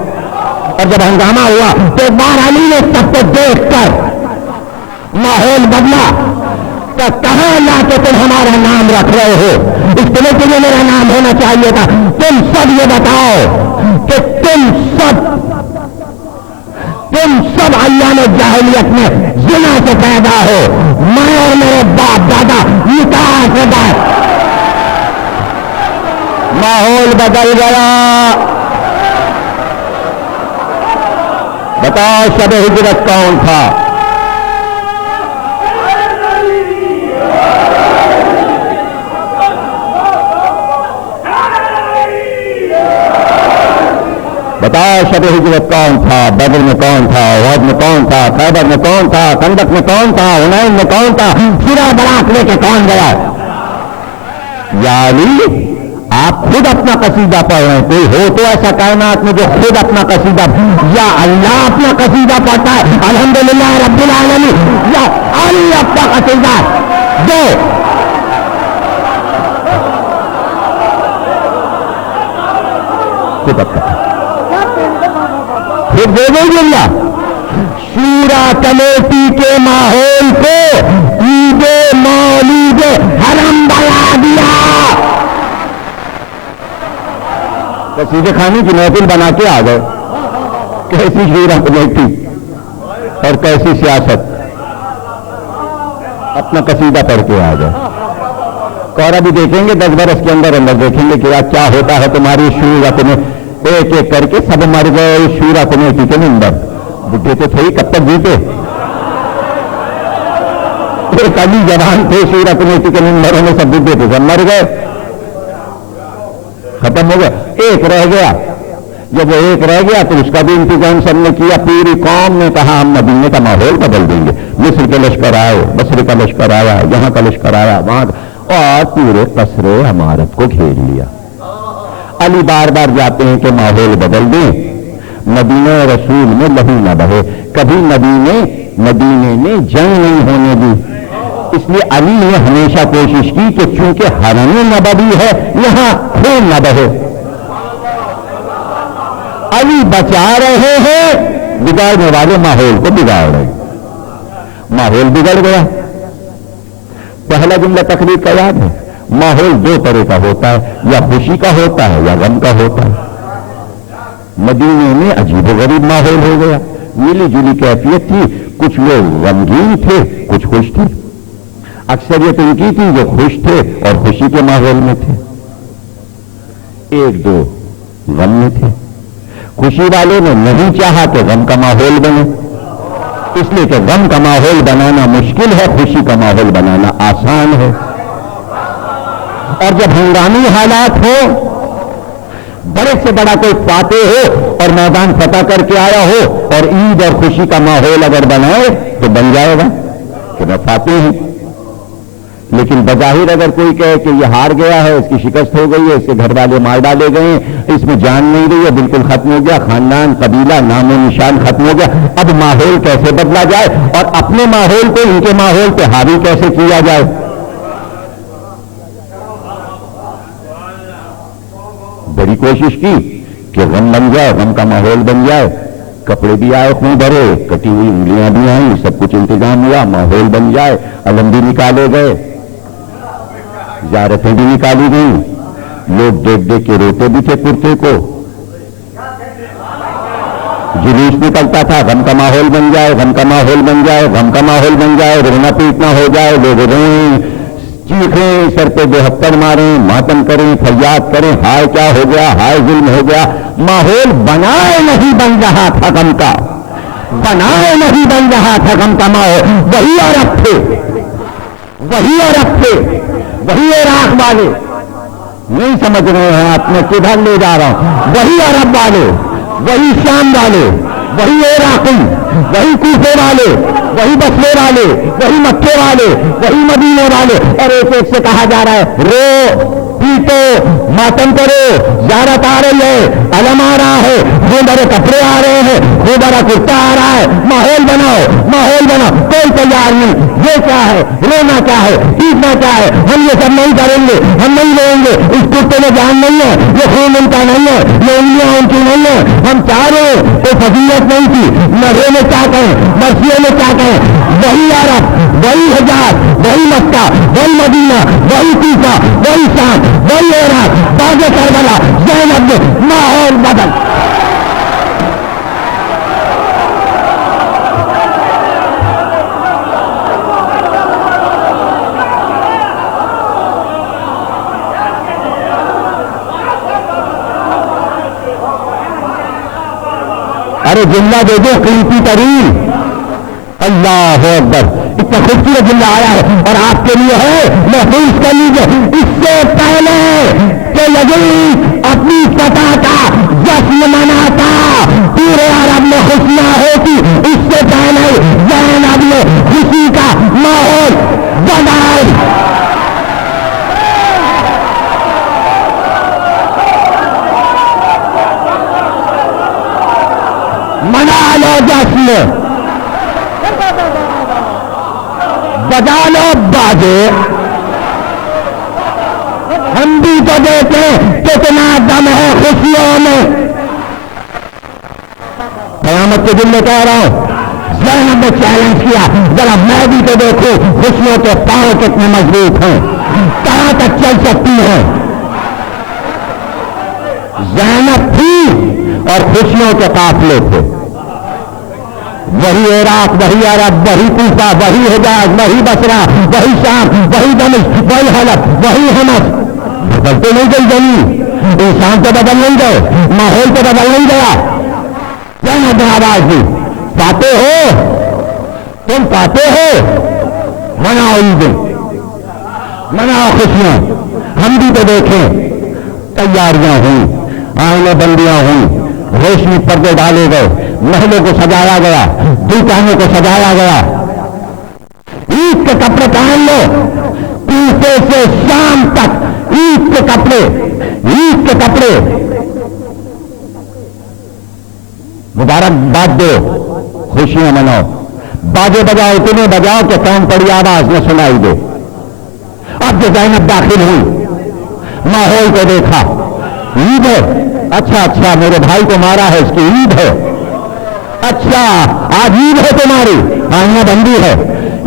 اور جب ہنگامہ ہوا تو ایک بار علی نے سب کو دیکھ کر ماحول بدلا. تو کہاں لا کے تم ہمارا نام رکھ رہے ہو, اس کمیٹی میں میرا نام ہونا چاہیے تھا. تم سب یہ بتاؤ کہ تم سب ایام جاہلیت میں زنا سے پیدا ہو, میں اور میرے باپ دادا نکاح سے ماحول بدل گیا. بتاؤ شب ہجرت کون تھا؟ بتاؤ شب ہجرت کون تھا؟ بدر میں کون تھا؟ احد میں کون تھا؟ خیبر میں کون تھا؟ خندق میں کون تھا؟ حنین میں کون تھا؟ سورہ برات لے کے کون گیا؟ یا علی آپ خود اپنا قصیدہ پڑھ رہے ہیں. کوئی ہو تو ایسا کائنات میں جو خود اپنا قصیدہ، یا اللہ اپنا قصیدہ پڑھتا ہے الحمدللہ رب العالمین، یا علی اپنا قصیدہ دو. خود اپنا پھر دے دیں گے اللہ. شورا کمیٹی کے ماحول کو عید مولود حرم بنا دیا. قصیدے خانی کی محفل بنا کے آ گئے. کیسی شورا کمیٹی اور کیسی سیاست. اپنا قصیدہ پڑھ کے آ گئے. اور ابھی دیکھیں گے 10 برس کے اندر دیکھیں گے کہ کیا ہوتا ہے تمہاری شورا کمیٹی. ایک ایک کر کے سب مر گئے شورا کمیٹی کے ممبر. بڈھے تو تھے ہی، کب تک جیتے؟ ایک علی جوان تھے شورا کمیٹی کے ممبروں میں، سب بڈھے تھے، سب مر گئے، ختم ہو گیا. ایک رہ گیا. جب وہ ایک رہ گیا تو اس کا بھی انتظام سب نے کیا. پوری قوم نے کہا ہم مدینے کا ماحول بدل دیں گے. مصر کے لشکر آئے، بصرے کا لشکر آیا، یہاں کا لشکر آیا، وہاں کا، اور پورے قصر عمارت کو گھیر لیا. علی بار بار جاتے ہیں کہ ماحول بدل دیں، مدینہ رسول میں لہو نہ بہے. کبھی مدینے میں جنگ نہیں ہونے دی. اس لیے علی نے ہمیشہ کوشش کی کہ چونکہ حرم نبوی ہے یہاں خون نہ بہے. علی بچا رہے ہیں، بگاڑنے والے ماحول کو بگاڑ رہے ہیں. ماحول بگڑ گیا. پہلا جملہ تقریر کا یاد ہے. ماحول دو طرح کا ہوتا ہے، یا خوشی کا ہوتا ہے یا غم کا ہوتا ہے. مدینے میں عجیب و غریب ماحول ہو گیا. ملی جلی کیفیت تھی. کچھ لوگ غمگین تھے، کچھ خوش تھے. اکثریت ان کی تھی جو خوش تھے اور خوشی کے ماحول میں تھے. ایک دو غم میں تھے. خوشی والے نے نہیں چاہا کہ غم کا ماحول بنے، اس لیے کہ غم کا ماحول بنانا مشکل ہے، خوشی کا ماحول بنانا آسان ہے. اور جب ہنگامی حالات ہو، بڑے سے بڑا کوئی فاتح ہو اور میدان فتح کر کے آیا ہو اور عید اور خوشی کا ماحول اگر بنائے تو بن جائے گا کہ میں فاتح ہوں. لیکن بظاہر اگر کوئی کہے کہ یہ ہار گیا ہے، اس کی شکست ہو گئی ہے، اس کے گھر والے مار ڈالے گئے ہیں، اس میں جان نہیں رہی ہے، بالکل ختم ہو گیا، خاندان قبیلہ نام و نشان ختم ہو گیا، اب ماحول کیسے بدلا جائے اور اپنے ماحول کو ان کے ماحول پہ حاوی کیسے کیا جائے. بڑی کوشش کی کہ غم بن جائے، غم کا ماحول بن جائے. کپڑے بھی آئے خون بھرے، کٹی ہوئی انگلیاں بھی آئیں، سب کچھ انتظام ہوا، ماحول بن جائے. علم بھی نکالے گئے، زیارتیں بھی نکالی گئیں. لوگ دیکھ دیکھ کے روتے بھی تھے کرتے کو. جلوس نکلتا تھا، غم کا ماحول بن جائے، غم کا ماحول بن جائے، غم کا ماحول بن جائے، رونا پیٹنا ہو جائے، لوگ روئیں، چیخیں، سر پہ بے ہتھڑ ماریں، ماتم کریں، فریاد کریں، ہائے کیا ہو گیا، ہائے ظلم ہو گیا. ماحول بنائے نہیں بن رہا تھا غم کا، بنائے نہیں بن رہا تھا غم کا ماحول. وہی عرب تھے، وہی عرب تھے، وہی عراق والے. نہیں سمجھ رہے ہیں آپ، میں کدھر لے جا رہا ہوں. وہی عرب والے، وہی شام والے، وہی عراقی، وہی کوفے والے، وہی بصرے والے، وہی مکے والے، وہی مدینے والے. اور ایک ایک سے کہا جا رہا ہے رو پیٹو ماتم کرو، زیارت آ رہی ہے، علم آ رہا ہے، خوبرے کپڑے آ رہے ہیں، خوبرا کرتا آ رہا ہے، ماحول بناؤ، ماحول بناؤ. کوئی تیار نہیں. یہ کیا ہے؟ رونا کیا ہے؟ پیٹنا کیا ہے؟ ہم یہ سب نہیں کریں گے، ہم نہیں لیں گے. اس کرتے میں جان نہیں ہے، یہ خون ان کا نہیں ہے، یہ انگلیاں ان کی نہیں ہے. ہم چاروں کوئی فضیلت نہیں تھی. نظروں میں کیا کہیں، مرثیوں میں کیا کہیں. وہی عرب، وہی حجاز، وہی مکہ، وہی مدینہ، وہی کوفہ، وہی شام، وہی عراق، باغ کربلا، زینب. ماحول بدل. ارے جملہ دے دو قیمتی ترین. اللہ اکبر. اتنا خوبصورت جملہ آیا ہے اور آپ کے لیے ہے, محفوظ کر لیجیے. اس سے پہلے کہ یزید اپنی فتح کا جشن مناتا پورے عرب میں خوشیاں ہوتی, اس سے پہلے زینب نے خوشی کا ماحول بنایا. منا لو جشن, بجا لو باجے. ہم بھی تو دیکھیں کتنا دم ہے خوشیوں میں. قیامت کے دن میں کہہ رہا ہوں, زینب نے چیلنج کیا, ذرا میں بھی تو دیکھوں خوشیوں کے پاؤں کتنے مضبوط ہیں, کہاں تک چل سکتی ہیں. زینب تھی اور خوشیوں کے قافلے تھے. وہی عراق, وہی عرب, وہی کوفہ, وہی حجاز, وہی بصرہ, وہی شام, وہی دمشق, وہی حلب, وہی حمص. بدلتے نہیں گئی زمین, انسان تو بدل نہیں گئے, ماحول تو بدل نہیں گیا. زینب نے آواز دی, پاتے ہو تم, پاتے ہو, مناؤ عیدیں, مناؤ خوشیاں. ہم بھی تو دیکھیں تیاریاں ہوئی, آئینے بندیاں ہوئی, ریشمی پردے ڈالے گئے, محلوں کو سجایا گیا, دکانوں کو سجایا گیا. عید کے کپڑے پہن لو, کوفے سے شام تک عید کے کپڑے, عید کے کپڑے. مبارکباد دو, خوشیاں مناؤ. باجے بجاؤ, اتنے بجاؤ کہ کون پڑی آواز نہ سنائی دے. اب جو زینب داخل ہوئی, ماحول کو دیکھا, عید ہے, اچھا اچھا میرے بھائی کو مارا ہے, اس کی عید ہے, اچھا آج عید ہے تمہاری, آئینہ بندی ہے.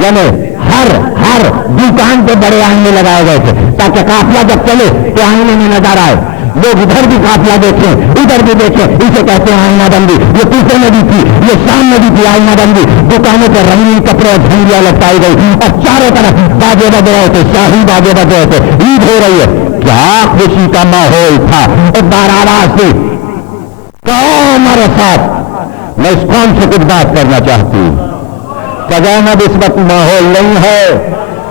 یعنی ہر دکان پہ بڑے آئینے لگائے گئے تھے تاکہ قافلہ جب چلے تو آئینے میں نظر آئے. لوگ ادھر بھی قافلہ دیکھیں, ادھر بھی دیکھیں, اسے کہتے ہیں آئینہ بندی. یہ کوفے میں بھی تھی, یہ شام میں بھی تھی آئینہ بندی. دکانوں پر رنگین کپڑے اور جھنڈیاں لٹکائی گئی اور چاروں طرف باجے بج رہے تھے, شاہی باجے بج رہے تھے. عید ہو رہی ہے, کیا خوشی کا ماحول تھا. ایک بار آواز تھی, کون ہمارے ساتھ. میں اس قوم سے کچھ بات کرنا چاہتی ہوں. زینب اس وقت ماحول نہیں ہے,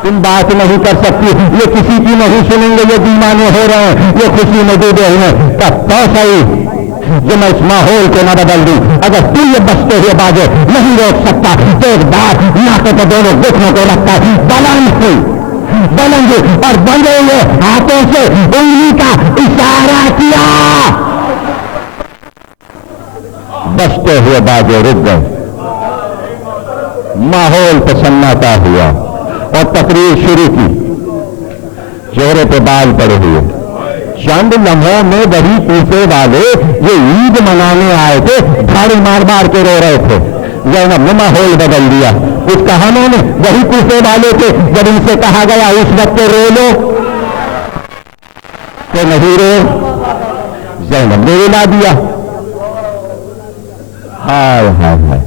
تم بات نہیں کر سکتی, یہ کسی کی نہیں سنیں گے, یہ دیوانے ہو رہے ہیں, یہ خوشی میں ڈوبے ہوئے. تو صحیح جو میں اس ماحول کو نہ بدل دوں. اگر تو یہ بچتے ہوئے باجے نہیں روک سکتا تو ایک بار ناکوں کو دونوں گھٹنوں کو رکھتا ہے, بلند اور بندے ہوئے ہاتھوں سے انگلی کا اشارہ کیا. بچتے ہوئے باجے رک گئے, ماحول پہ سناٹا ہوا اور تقریر شروع کی. چہرے پہ بال پڑے ہوئے, چند لمحوں میں وہی کوفے والے جو عید منانے آئے تھے جھاڑو مار مار کے رو رہے تھے. زینب نے ماحول بدل دیا. اس کہانوں میں وہی کوفے والے تھے, جب ان سے کہا گیا اس وقت رو لو تو نہیں رو, زینب نے رلا دیا. ہائے ہائے ہائے,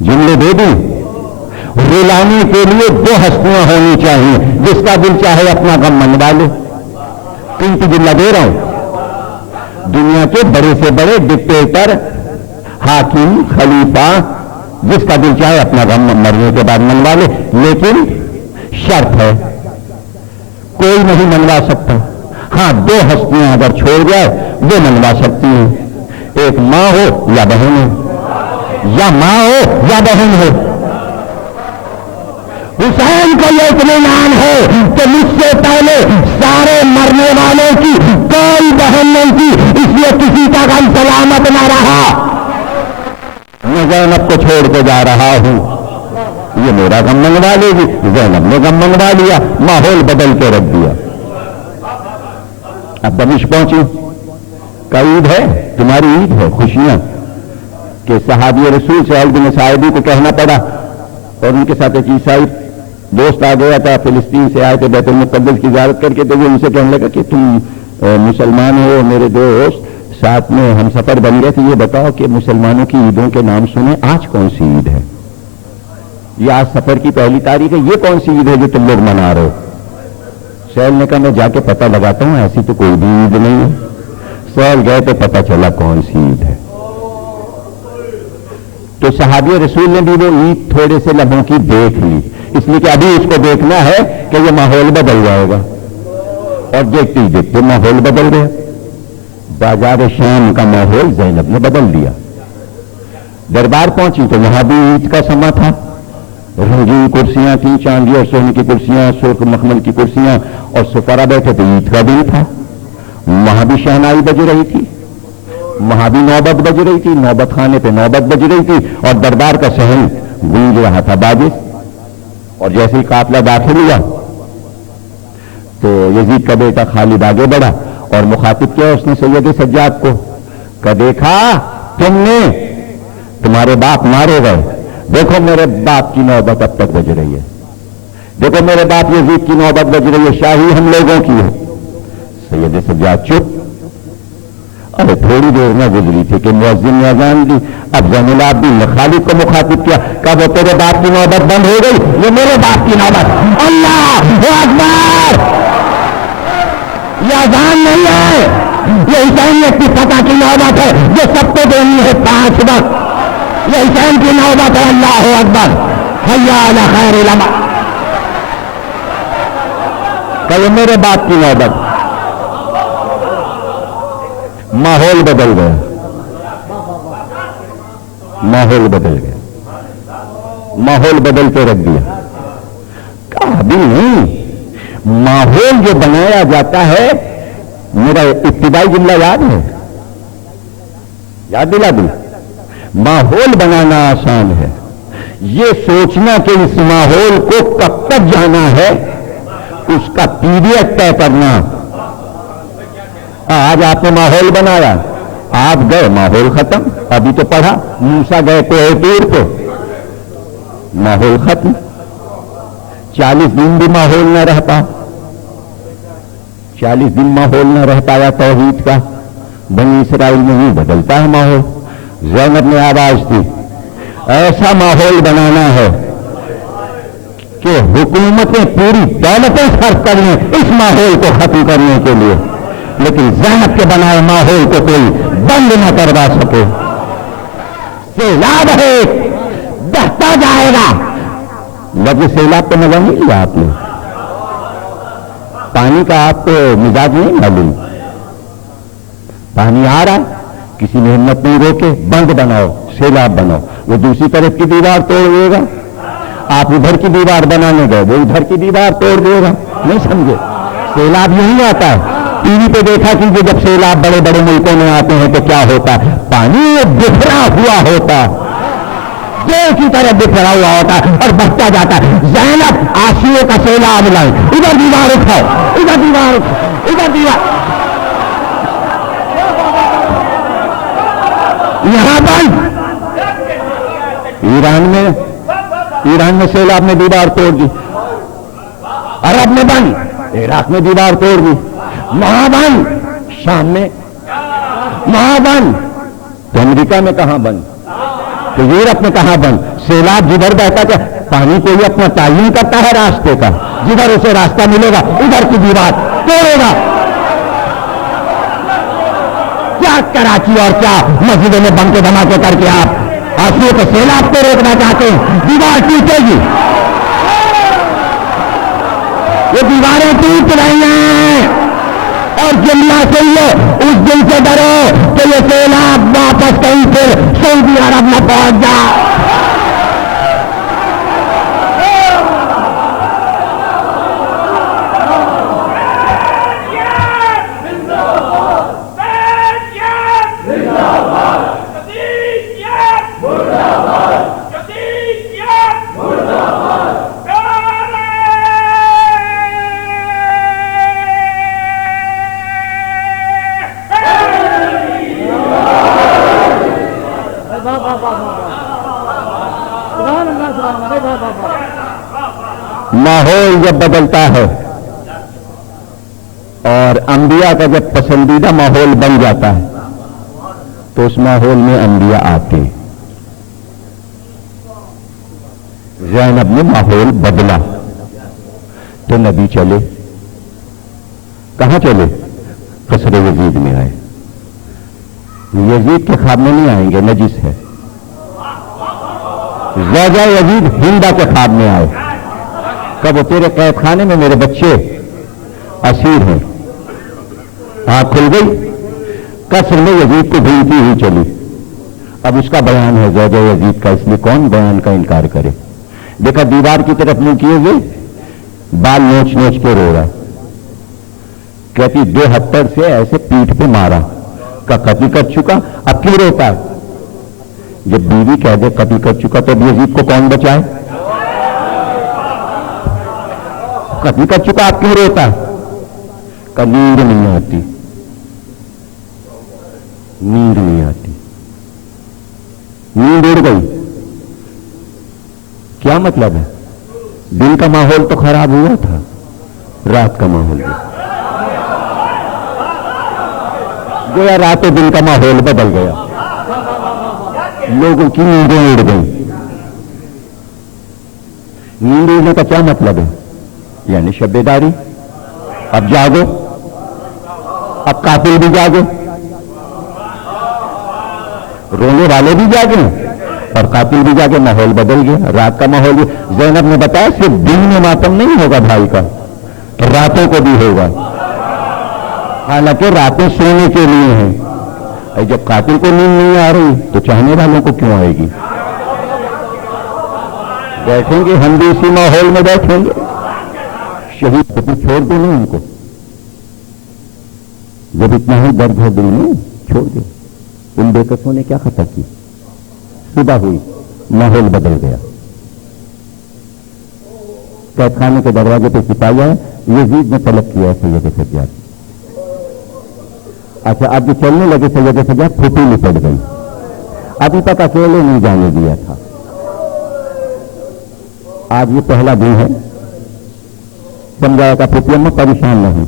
جملے دے دی. رلانے کے لیے دو ہستیاں ہونی چاہیے, جس کا دل چاہے اپنا غم منوا لے. قیمتی جملہ دے رہا ہوں. دنیا کے بڑے سے بڑے ڈکٹیٹر, حاکم, خلیفہ, جس کا دل چاہے اپنا غم مرنے کے بعد منوا لے, لیکن شرط ہے کوئی نہیں منوا سکتا. ہاں, دو ہستیاں اگر چھوڑ جائے وہ منوا سکتی ہیں. ایک ماں ہو یا بہن ہو, یا ماں ہو یا بہن ہو. حسین کو یہ اطمینان ہے کہ مجھ سے پہلے سارے مرنے والوں کی کوئی بہن نہیں تھی, اس لیے کسی کا غم سلامت نہ رہا. میں زینب کو چھوڑ کے جا رہا ہوں, یہ میرا غم منگوا لے گی. زینب نے غم منگوا لیا, ماحول بدل کے رکھ دیا. اب دمشق پہنچی, کا عید ہے, تمہاری عید ہے, خوشیاں. کہ صحابی رسول سہیل بن سعیدی کو کہنا پڑا, اور ان کے ساتھ ایک عیسائی دوست آ گیا تھا, فلسطین سے آئے تھے, بیت المقدس کی زیارت کر کے. تو وہ ان سے کہنے لگا کہ تم مسلمان ہو میرے دوست, ساتھ میں ہم سفر بن گئے تھے, یہ بتاؤ کہ مسلمانوں کی عیدوں کے نام سنیں, آج کون سی عید ہے؟ یہ آج سفر کی پہلی تاریخ ہے, یہ کون سی عید ہے جو تم لوگ منا رہے ہو؟ سہیل نے کہا میں جا کے پتہ لگاتا ہوں, ایسی تو کوئی بھی عید نہیں ہے. سہیل گئے تو پتہ چلا کون سی عید ہے. تو صحابی رسول نے بھی وہ عید تھوڑے سے لمحوں کی دیکھ لی، اس لیے کہ ابھی اس کو دیکھنا ہے کہ یہ ماحول بدل جائے گا، اور دیکھتے ہی دیکھتے ماحول بدل گیا۔ بازار شام کا ماحول زینب نے بدل دیا۔ دربار پہنچی تو وہاں بھی عید کا سما تھا، رنگین کرسیاں تھیں، چاندی اور سونے کی کرسیاں، سرخ مخمل کی کرسیاں، اور سفرا بیٹھے تو عید کا دن تھا۔ وہاں بھی شہنائی بج رہی تھی، وہاں بھی نوبت بج رہی تھی، نوبت خانے پہ نوبت بج رہی تھی، اور دربار کا صحن گونج رہا تھا باجس۔ اور جیسے ہی قافلہ داخل ہوا تو یزید کا بیٹا خالد آگے بڑھا اور مخاطب کیا اس نے سید سجاد کو کہ دیکھا تم نے، تمہارے باپ مارے گئے، دیکھو میرے باپ کی نوبت اب تک بج رہی ہے، دیکھو میرے باپ یزید کی نوبت بج رہی ہے، شاہی ہم لوگوں کی ہے۔ سید سجاد چپ۔ ارے تھوڑی دیر میں گزری تھی کہ مؤذن نے اذان دی، اب زین العابدین نے خالد کو مخاطب کیا، کب وہ تیرے باپ کی نوبت بند ہو گئی، یہ میرے باپ کی نوبت۔ اللہ اکبر! یہ اذان نہیں ہے، یہ حسینیت کی فتح کی نوبت ہے جو سب کو دینی ہے 5 وقت۔ یہ حسین کی نوبت ہے۔ اللہ اکبر! حی علی خیر العمل! کہ یہ میرے باپ کی نوبت۔ ماحول بدل گیا، ماحول بدل گیا، ماحول بدل کے رکھ دیا۔ کہا بھی نہیں، ماحول جو بنایا جاتا ہے، میرا ابتدائی جملہ یاد ہے، یاد دلا دوں، ماحول بنانا آسان ہے، یہ سوچنا کہ اس ماحول کو کب تک جانا ہے، اس کا پیریڈ طے کرنا۔ آج آپ نے ماحول بنایا، آپ گئے ماحول ختم۔ ابھی تو پڑھا موسیٰ گئے کوہ طور پہ، ماحول ختم۔ 40 دن بھی ماحول نہ رہ پا، 40 دن ماحول نہ رہ پایا توحید کا۔ بنی اسرائیل میں ہی بدلتا ہے ماحول۔ زینب نے آواز دی، ایسا ماحول بنانا ہے کہ حکومتیں پوری دولتیں صرف کر لیں اس ماحول کو ختم کرنے کے لیے، لیکن زینب کے بنائے ماحول کو کوئی بند نہ کروا سکے۔ سیلاب ہے، بہتا جائے گا۔ لفظ سیلاب تو مزہ نہیں لیا آپ نے، پانی کا آپ کو مزاج نہیں معلوم۔ پانی آ رہا ہے، کسی نے ہمت نہیں روکے، بند بناؤ، سیلاب بناؤ، وہ دوسری طرف کی دیوار توڑ دے گا۔ آپ ادھر کی دیوار بنانے گئے، وہ ادھر کی دیوار توڑ دے گا۔ نہیں سمجھے؟ سیلاب یہی آتا ہے۔ ٹی وی پہ دیکھا کیجیے جب سیلاب بڑے بڑے ملکوں میں آتے ہیں تو کیا ہوتا ہے، پانی بکھرا ہوا ہوتا، کی طرح بکھرا ہوا ہوتا اور بہتا جاتا ہے۔ زینب آنسوؤں کا سیلاب لائے، ادھر دیوار اٹھاؤ، ادھر دیوار اٹھاؤ، ادھر دیوار، یہاں بند۔ ایران میں سیلاب نے دیوار توڑ دی، عرب میں بند، عراق میں دیوار توڑ دی، وہاں بند، شام میں وہاں بند، تو امریکہ میں کہاں بند، تو یورپ میں کہاں بند۔ سیلاب جدھر بہتا کیا پانی کو ہی اپنا تعین کرتا ہے راستے کا، جدھر اسے راستہ ملے گا ادھر کی دیوار توڑے گا۔ کیا کراچی اور کیا مسجدوں میں بم کے دھماکے کر کے آپ آنسوؤں کے سیلاب کو روکنا چاہتے ہیں؟ دیوار ٹوٹے گی، یہ دیواریں ٹوٹ رہی ہیں، اور جملہ سے یہ اس دن سے ڈرو کہ یہ سیلاب واپس کہیں پھر سعودی عرب نہ پہنچ جائے۔ ماحول جب بدلتا ہے اور انبیاء کا جب پسندیدہ ماحول بن جاتا ہے تو اس ماحول میں انبیاء آتے ہیں۔ زینب نے ماحول بدلا تو نبی چلے، کہاں چلے؟ قصر یزید میں آئے۔ یزید کے خواب میں نہیں آئیں گے، نجس ہے، زوجہ یزید ہندا کے خواب میں آئے، کب وہ تیرے قید خانے میں میرے بچے اسیر ہیں۔ آنکھ کھل گئی، قصر میں یزید کو ڈھونڈتی ہوئی چلی۔ اب اس کا بیان ہے زوجہ یزید کا، اس لیے کون بیان کا انکار کرے۔ دیکھا دیوار کی طرف منہ کیے ہوئے، بال نوچ نوچ کے رو رہا، کہتی 2 ہتھڑ سے ایسے پیٹھ پہ مارا، کا قتل کر چکا، اب کیوں روتا ہے؟ جب بیوی کہہ دے قتل کر چکا تو اب یزید کو کون بچائے؟ قتل کر چکا اب کیوں روتا ہے؟ کا نیند نہیں آتی، نیند نہیں آتی، نیند اڑ گئی۔ کیا مطلب ہے؟ دن کا ماحول تو خراب ہوا تھا، رات کا ماحول بھی گویا رات و دن کا ماحول بدل گیا، لوگوں کی نیندیں اڑ گئی۔ نیند اڑنے کا کیا مطلب ہے؟ یعنی شب بیداری۔ اب جاگو، اب قاتل بھی جاگے، رونے والے بھی جاگے اور قاتل بھی جاگے، ماحول بدل گیا، رات کا ماحول بھی۔ زینب نے بتایا صرف دن میں ماتم نہیں ہوگا بھائی کا، راتوں کو بھی ہوگا، حالانکہ راتیں سونے کے لیے ہیں۔ جب قاتل کو نیند نہیں آ رہی تو چاہنے والوں کو کیوں آئے گی؟ بیٹھیں گے ہم بھی اسی ماحول میں بیٹھیں گے، شہید کو چھوڑ دو نہیں ان کو، جب اتنا ہی درد ہے دل میں چھوڑ دو۔ ان بے کسوں نے کیا خطا کی؟ صبح ہوئی، ماحول بدل گیا، قید خانے کے دروازے پہ سپاہی ہے، یزید نے طلب کیا ہے سید سجاد۔ اچھا اب جو چلنے لگے سید سجاد، پھوٹی لپٹ گئی، ابھی تک اکیلے نہیں جانے دیا تھا، آج یہ پہلا دن ہے، سمجھایا تھا پھوپھی اماں پریشان نہیں،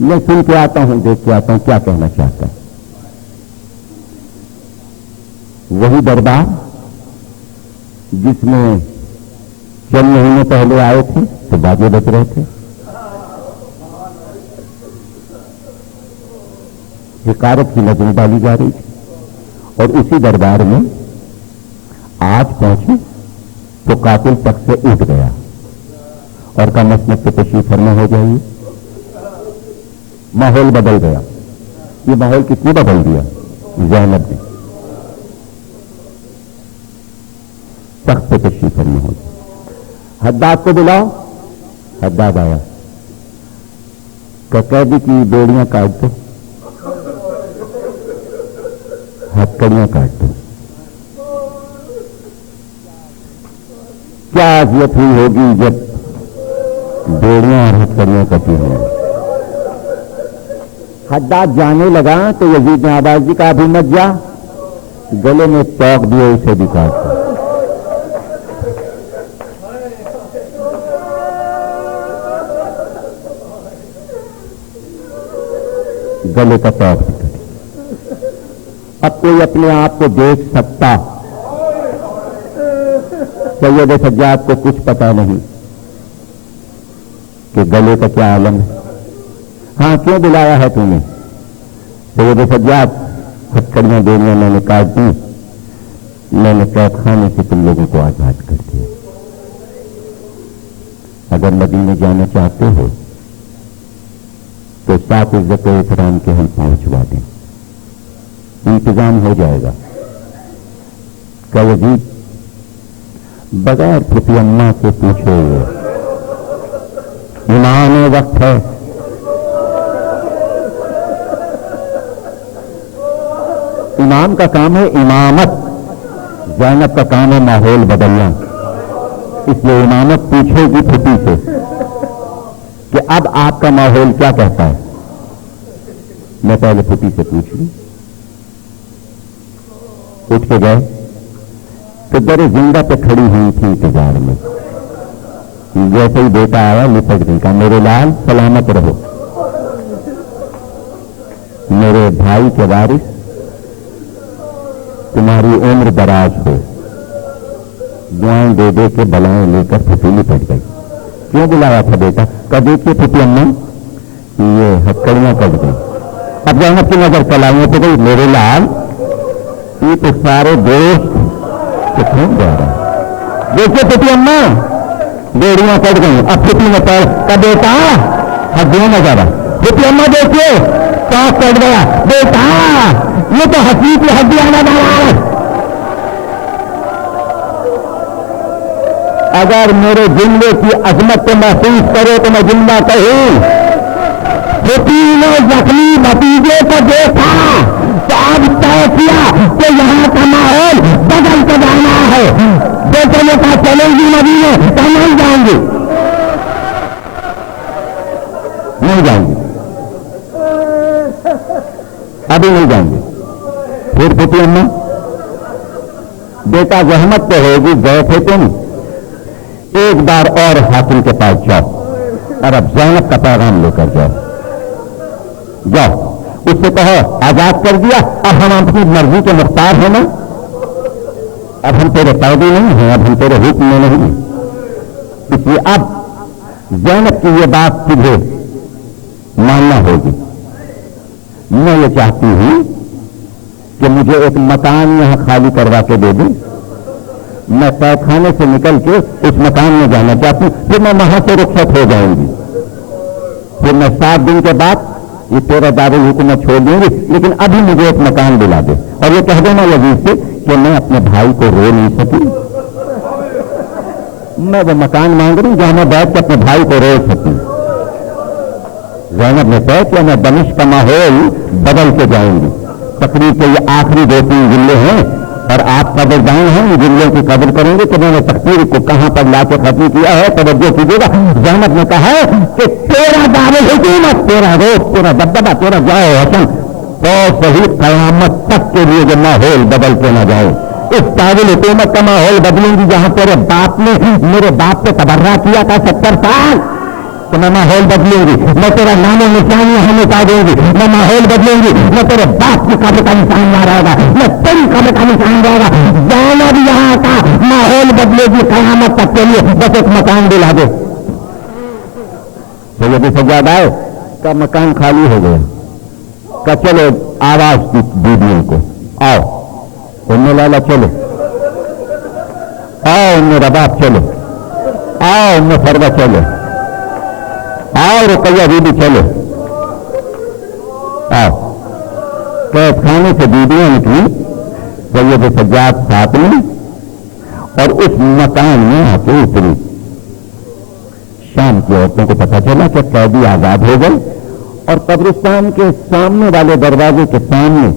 میں سن کے آتا ہوں، دیکھ کے آتا ہوں کیا کہنا چاہتا ہے۔ وہی دربار جس میں چند مہینے پہلے آئے تھے تو باجے بج رہے تھے، حقارت کی نظر ڈالی جا رہی تھی، اور اسی دربار میں آج پہنچے تو قاتل تک سے اٹھ گیا اور کا مسند پہ تشریف فرما ہو جائیے۔ ماحول بدل گیا۔ یہ ماحول کس نے بدل دیا؟ زینب نے۔ تخت پہ تشریف فرما ہو جائے۔ حداد کو بلاؤ، حداد آیا، کہ قیدی کی بیڑیاں کاٹ دو، ہتکڑیاں کاٹ دو۔ کیا اذیت ہوئی ہوگی جب بیڑیاں اور ہتکڑیاں کٹی ہوئی۔ حداد جانے لگا تو یزید نے آواز دی، کہا ابھی مت جا، گلے میں توق دیے اسے بھی کاٹ دو۔ گلے کا توق بھی کٹی۔ اب کوئی اپنے آپ کو دیکھ سکتا؟ سید سجاد کو کچھ پتا نہیں کہ گلے کا کیا عالم ہے۔ ہاں کیوں بلایا ہے تم نے؟ سید سجاد ہتکڑیاں بیڑیاں میں نے کاٹ دی، میں نے قید خانے سے تم لوگوں کو آزاد کر دیا۔ اگر مدینے جانا چاہتے ہو تو ساتھ عزت و احترام کے ہم پہنچوا دیں، انتظام ہو جائے گا۔ کہ یزید بغیر پھوپھی اماں سے پوچھے ہوئے امام وقت ہے، امام کا کام ہے امامت، زینب کا کام ہے ماحول بدلنا، اس لیے امامت پوچھے گی پھوپھی سے کہ اب آپ کا ماحول کیا کہتا ہے۔ میں پہلے پھوپھی سے پوچھ لوں۔ اٹھ کے گئے تو در زندہ پہ کھڑی ہوئی تھی انتظار میں، جیسے ہی بیٹا آیا لپٹ گئی، کہا میرے لال سلامت رہو، میرے بھائی کے وارث، تمہاری عمر دراز ہو۔ دعائیں دے دے کے بلائیں لے کر پھوپھی لپٹ گئی۔ کیوں بلایا تھا بیٹا؟ کہ دیکھیے پھوپھی اماں یہ ہتکڑیاں کٹ گئی۔ اب زینب کی نظر کلائیوں پہ گئی، میرے لال یہ تو سارے دوست کتنے جا رہا ہے؟ دیکھیے پتی اماں بیڑیاں کٹ گئی، اب پتی میں پیر کا بیٹا ہڈیاں نہ جا رہا، پتی اماں دیکھیے سانس کٹ گیا، بیٹا یہ تو ہڈی کی ہڈیاں نہ جا رہا ہے۔ اگر میرے جملے کی عظمت کو محسوس کرے تو میں جملہ کہوں، پتی نے زخمی بھتیجے کو دیکھا تو اب طے کیا کہ یہاں کا ماحول بدل کے جانا ہے۔ بیٹے نے کہا چلیں گی مدینے، تو نہیں جائیں گے، نہیں جائیں گے، ابھی نہیں جائیں گے۔ پھر پتی اماں بیٹا زحمت تو ہوگی، گئے تھے تم، ایک بار اور حاکم کے پاس جاؤ اور اب زینب کا پیغام لے کر جاؤ، جاؤ اس سے کہو آزاد کر دیا، اب ہم اپنی مرضی کے مختار ہیں نا، اب ہم تیرے قیدی نہیں ہیں، اب ہم تیرے حکم میں نہیں ہیں۔ اس لیے اب زینب کی یہ بات تجھے ماننا ہوگی۔ میں یہ چاہتی ہوں کہ مجھے ایک مکان یہاں خالی کروا کے دے دیں، میں قید خانے سے نکل کے اس مکان میں جانا چاہتی ہوں، پھر میں وہاں سے رخصت ہو جاؤں گی، پھر میں 7 دن کے بعد یہ تیرا دارالحکومت چھوڑ دوں گی، لیکن ابھی مجھے ایک مکان دلا دے اور یہ کہہ دینا لذیذ سے کہ میں اپنے بھائی کو رو نہیں سکی، میں وہ مکان مانگ رہی ہوں جہاں میں بیٹھ کے اپنے بھائی کو رو سکوں۔ زینب نے کہا کہ میں دمشق کا ماحول بدل کے جاؤں گی۔ تقریر کے یہ آخری 2-3 جملے ہیں اور آپ قدردان ہیں، ان جملوں کی قدر کریں گے کہ میں نے تقریر کو کہاں پر لا کے ختم کیا ہے، توجہ کیجیے گا۔ زینب نے کہا کہ تیرا دارالحکومت، تیرا روپ، تیرا دبدبہ، تیرا جائے حسن تو صحیح قیامت تک کے لیے جو ماحول بدل کے نہ جائے۔ اس دارالحکومت کا ماحول بدلوں گی جہاں تیرے باپ نے میرے باپ پہ تبرہ کیا تھا 70 سال، تو میں ماحول بدلوں گی، میں تیرا نام و نشان یہاں مٹا دوں گی، میں ماحول بدلوں گی، میں تیرے باپ کی قبر کا نشان نہ رہے گا، میں تیری قبر کا نشان رہے گا۔ زینب یہاں کا ماحول بدلے گی قیامت تک کے لیے، بس ایک مکان دلا دے۔ سید سجاد آئے کا مکان خالی ہو گیا، کا چلو آواز کی بیویوں کو، آؤ ام لالا چلو، آؤ ام رباب چلو، آؤ ام فروا چلو، آؤ رقیہ بی بی چلو، آؤ۔ قید خانے سے بیویاں نکلی، سید سجاد ساتھ میں، اور اس مکان میں آ کے اتری۔ شام کی عورتوں کو پتا چلا کہ قیدی آزاد ہو گئے، اور قبرستان کے سامنے والے دروازے کے سامنے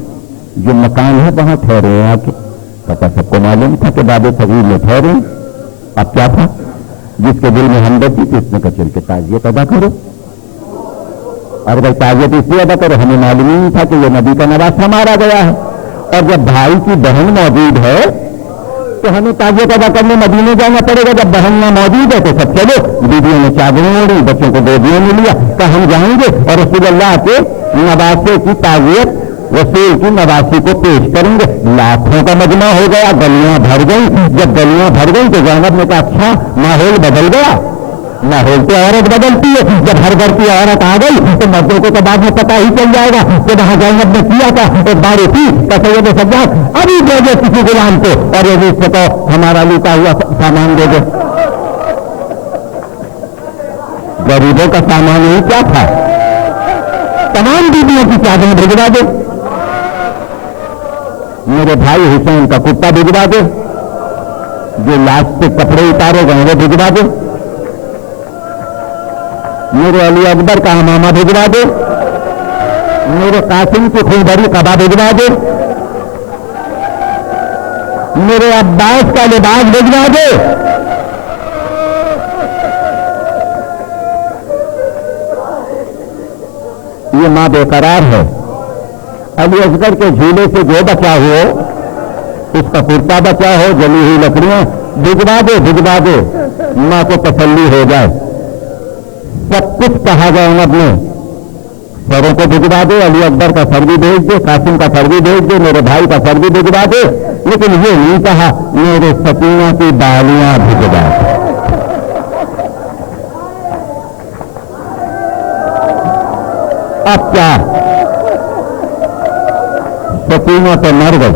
جو مکان ہے وہاں ٹھہرے ہیں آ کے۔ پتا سب کو معلوم تھا کہ باب صغیر میں ٹھہرے، اب کیا تھا؟ جس کے دل میں ہمدردی تھی اس نے کہا چل کے تعزیت ادا کرو۔ اور بھائی تعزیت اس لیے ادا کرو، ہمیں معلوم نہیں تھا کہ یہ نبی کا نواسہ مارا گیا ہے، اور جب بھائی کی بہن موجود ہے تو ہمیں تعزیت ادا کرنے مدینے جانا پڑے گا۔ جب بہن نہ موجود ہے تو سب چلو، بیویوں نے چادریں اوڑھی، بچوں کو گودیوں میں لیا، کہ ہم جائیں گے اور رسول اللہ کے نواسے کی تعزیت، رسول کی نواسی کو پیش کریں گے۔ لاکھوں کا مجمع ہو گیا، گلیاں بھر گئی۔ جب گلیاں بھر گئی تو زینب نے کہا اچھا ماحول بدل گیا۔ ماحول تو عورت بدلتی ہے، جب ہر گھر کی عورت آ گئی تو مردوں کو تو بعد میں پتہ ہی چل جائے گا کہ وہاں زینب نے کیا تھا۔ ایک بار تھی سید سجاد ابھی دے دے کسی غلام کو، اور یہ سے تو ہمارا لوٹا ہوا سامان دے دے۔ غریبوں کا سامان یہی کیا تھا؟ تمام بیویوں کی چادریں بھجوا دے، میرے بھائی حسین کا کتا بھجوا دے، جو لاش سے کپڑے اتارے گئے وہ بھجوا دے، میرے علی اکبر کا امامہ بھجوا دے، میرے قاسم کی خوبری قبا بھجوا دے، میرے عباس کا لباس بھجوا دے۔ یہ ماں بے قرار ہے، علی اصغر کے جھولے سے جو بچا ہو، اس کا کرتا بچا ہو، جلی ہوئی لکڑیاں بھجوا دے، بھجوا دے، ماں کو تسلی ہو جائے۔ سب کچھ کہا گیا انہوں نے، سروں کو بھجوا دے، علی اکبر کا سر بھی بھیج دے، قاسم کا سر بھی بھیج دے، میرے بھائی کا سر بھی بھجوا دے، لیکن یہ نہیں کہا میرے سکینہ کی بالیاں بھجوا دے۔ اب کیا؟ سکینہ تو مر گئی،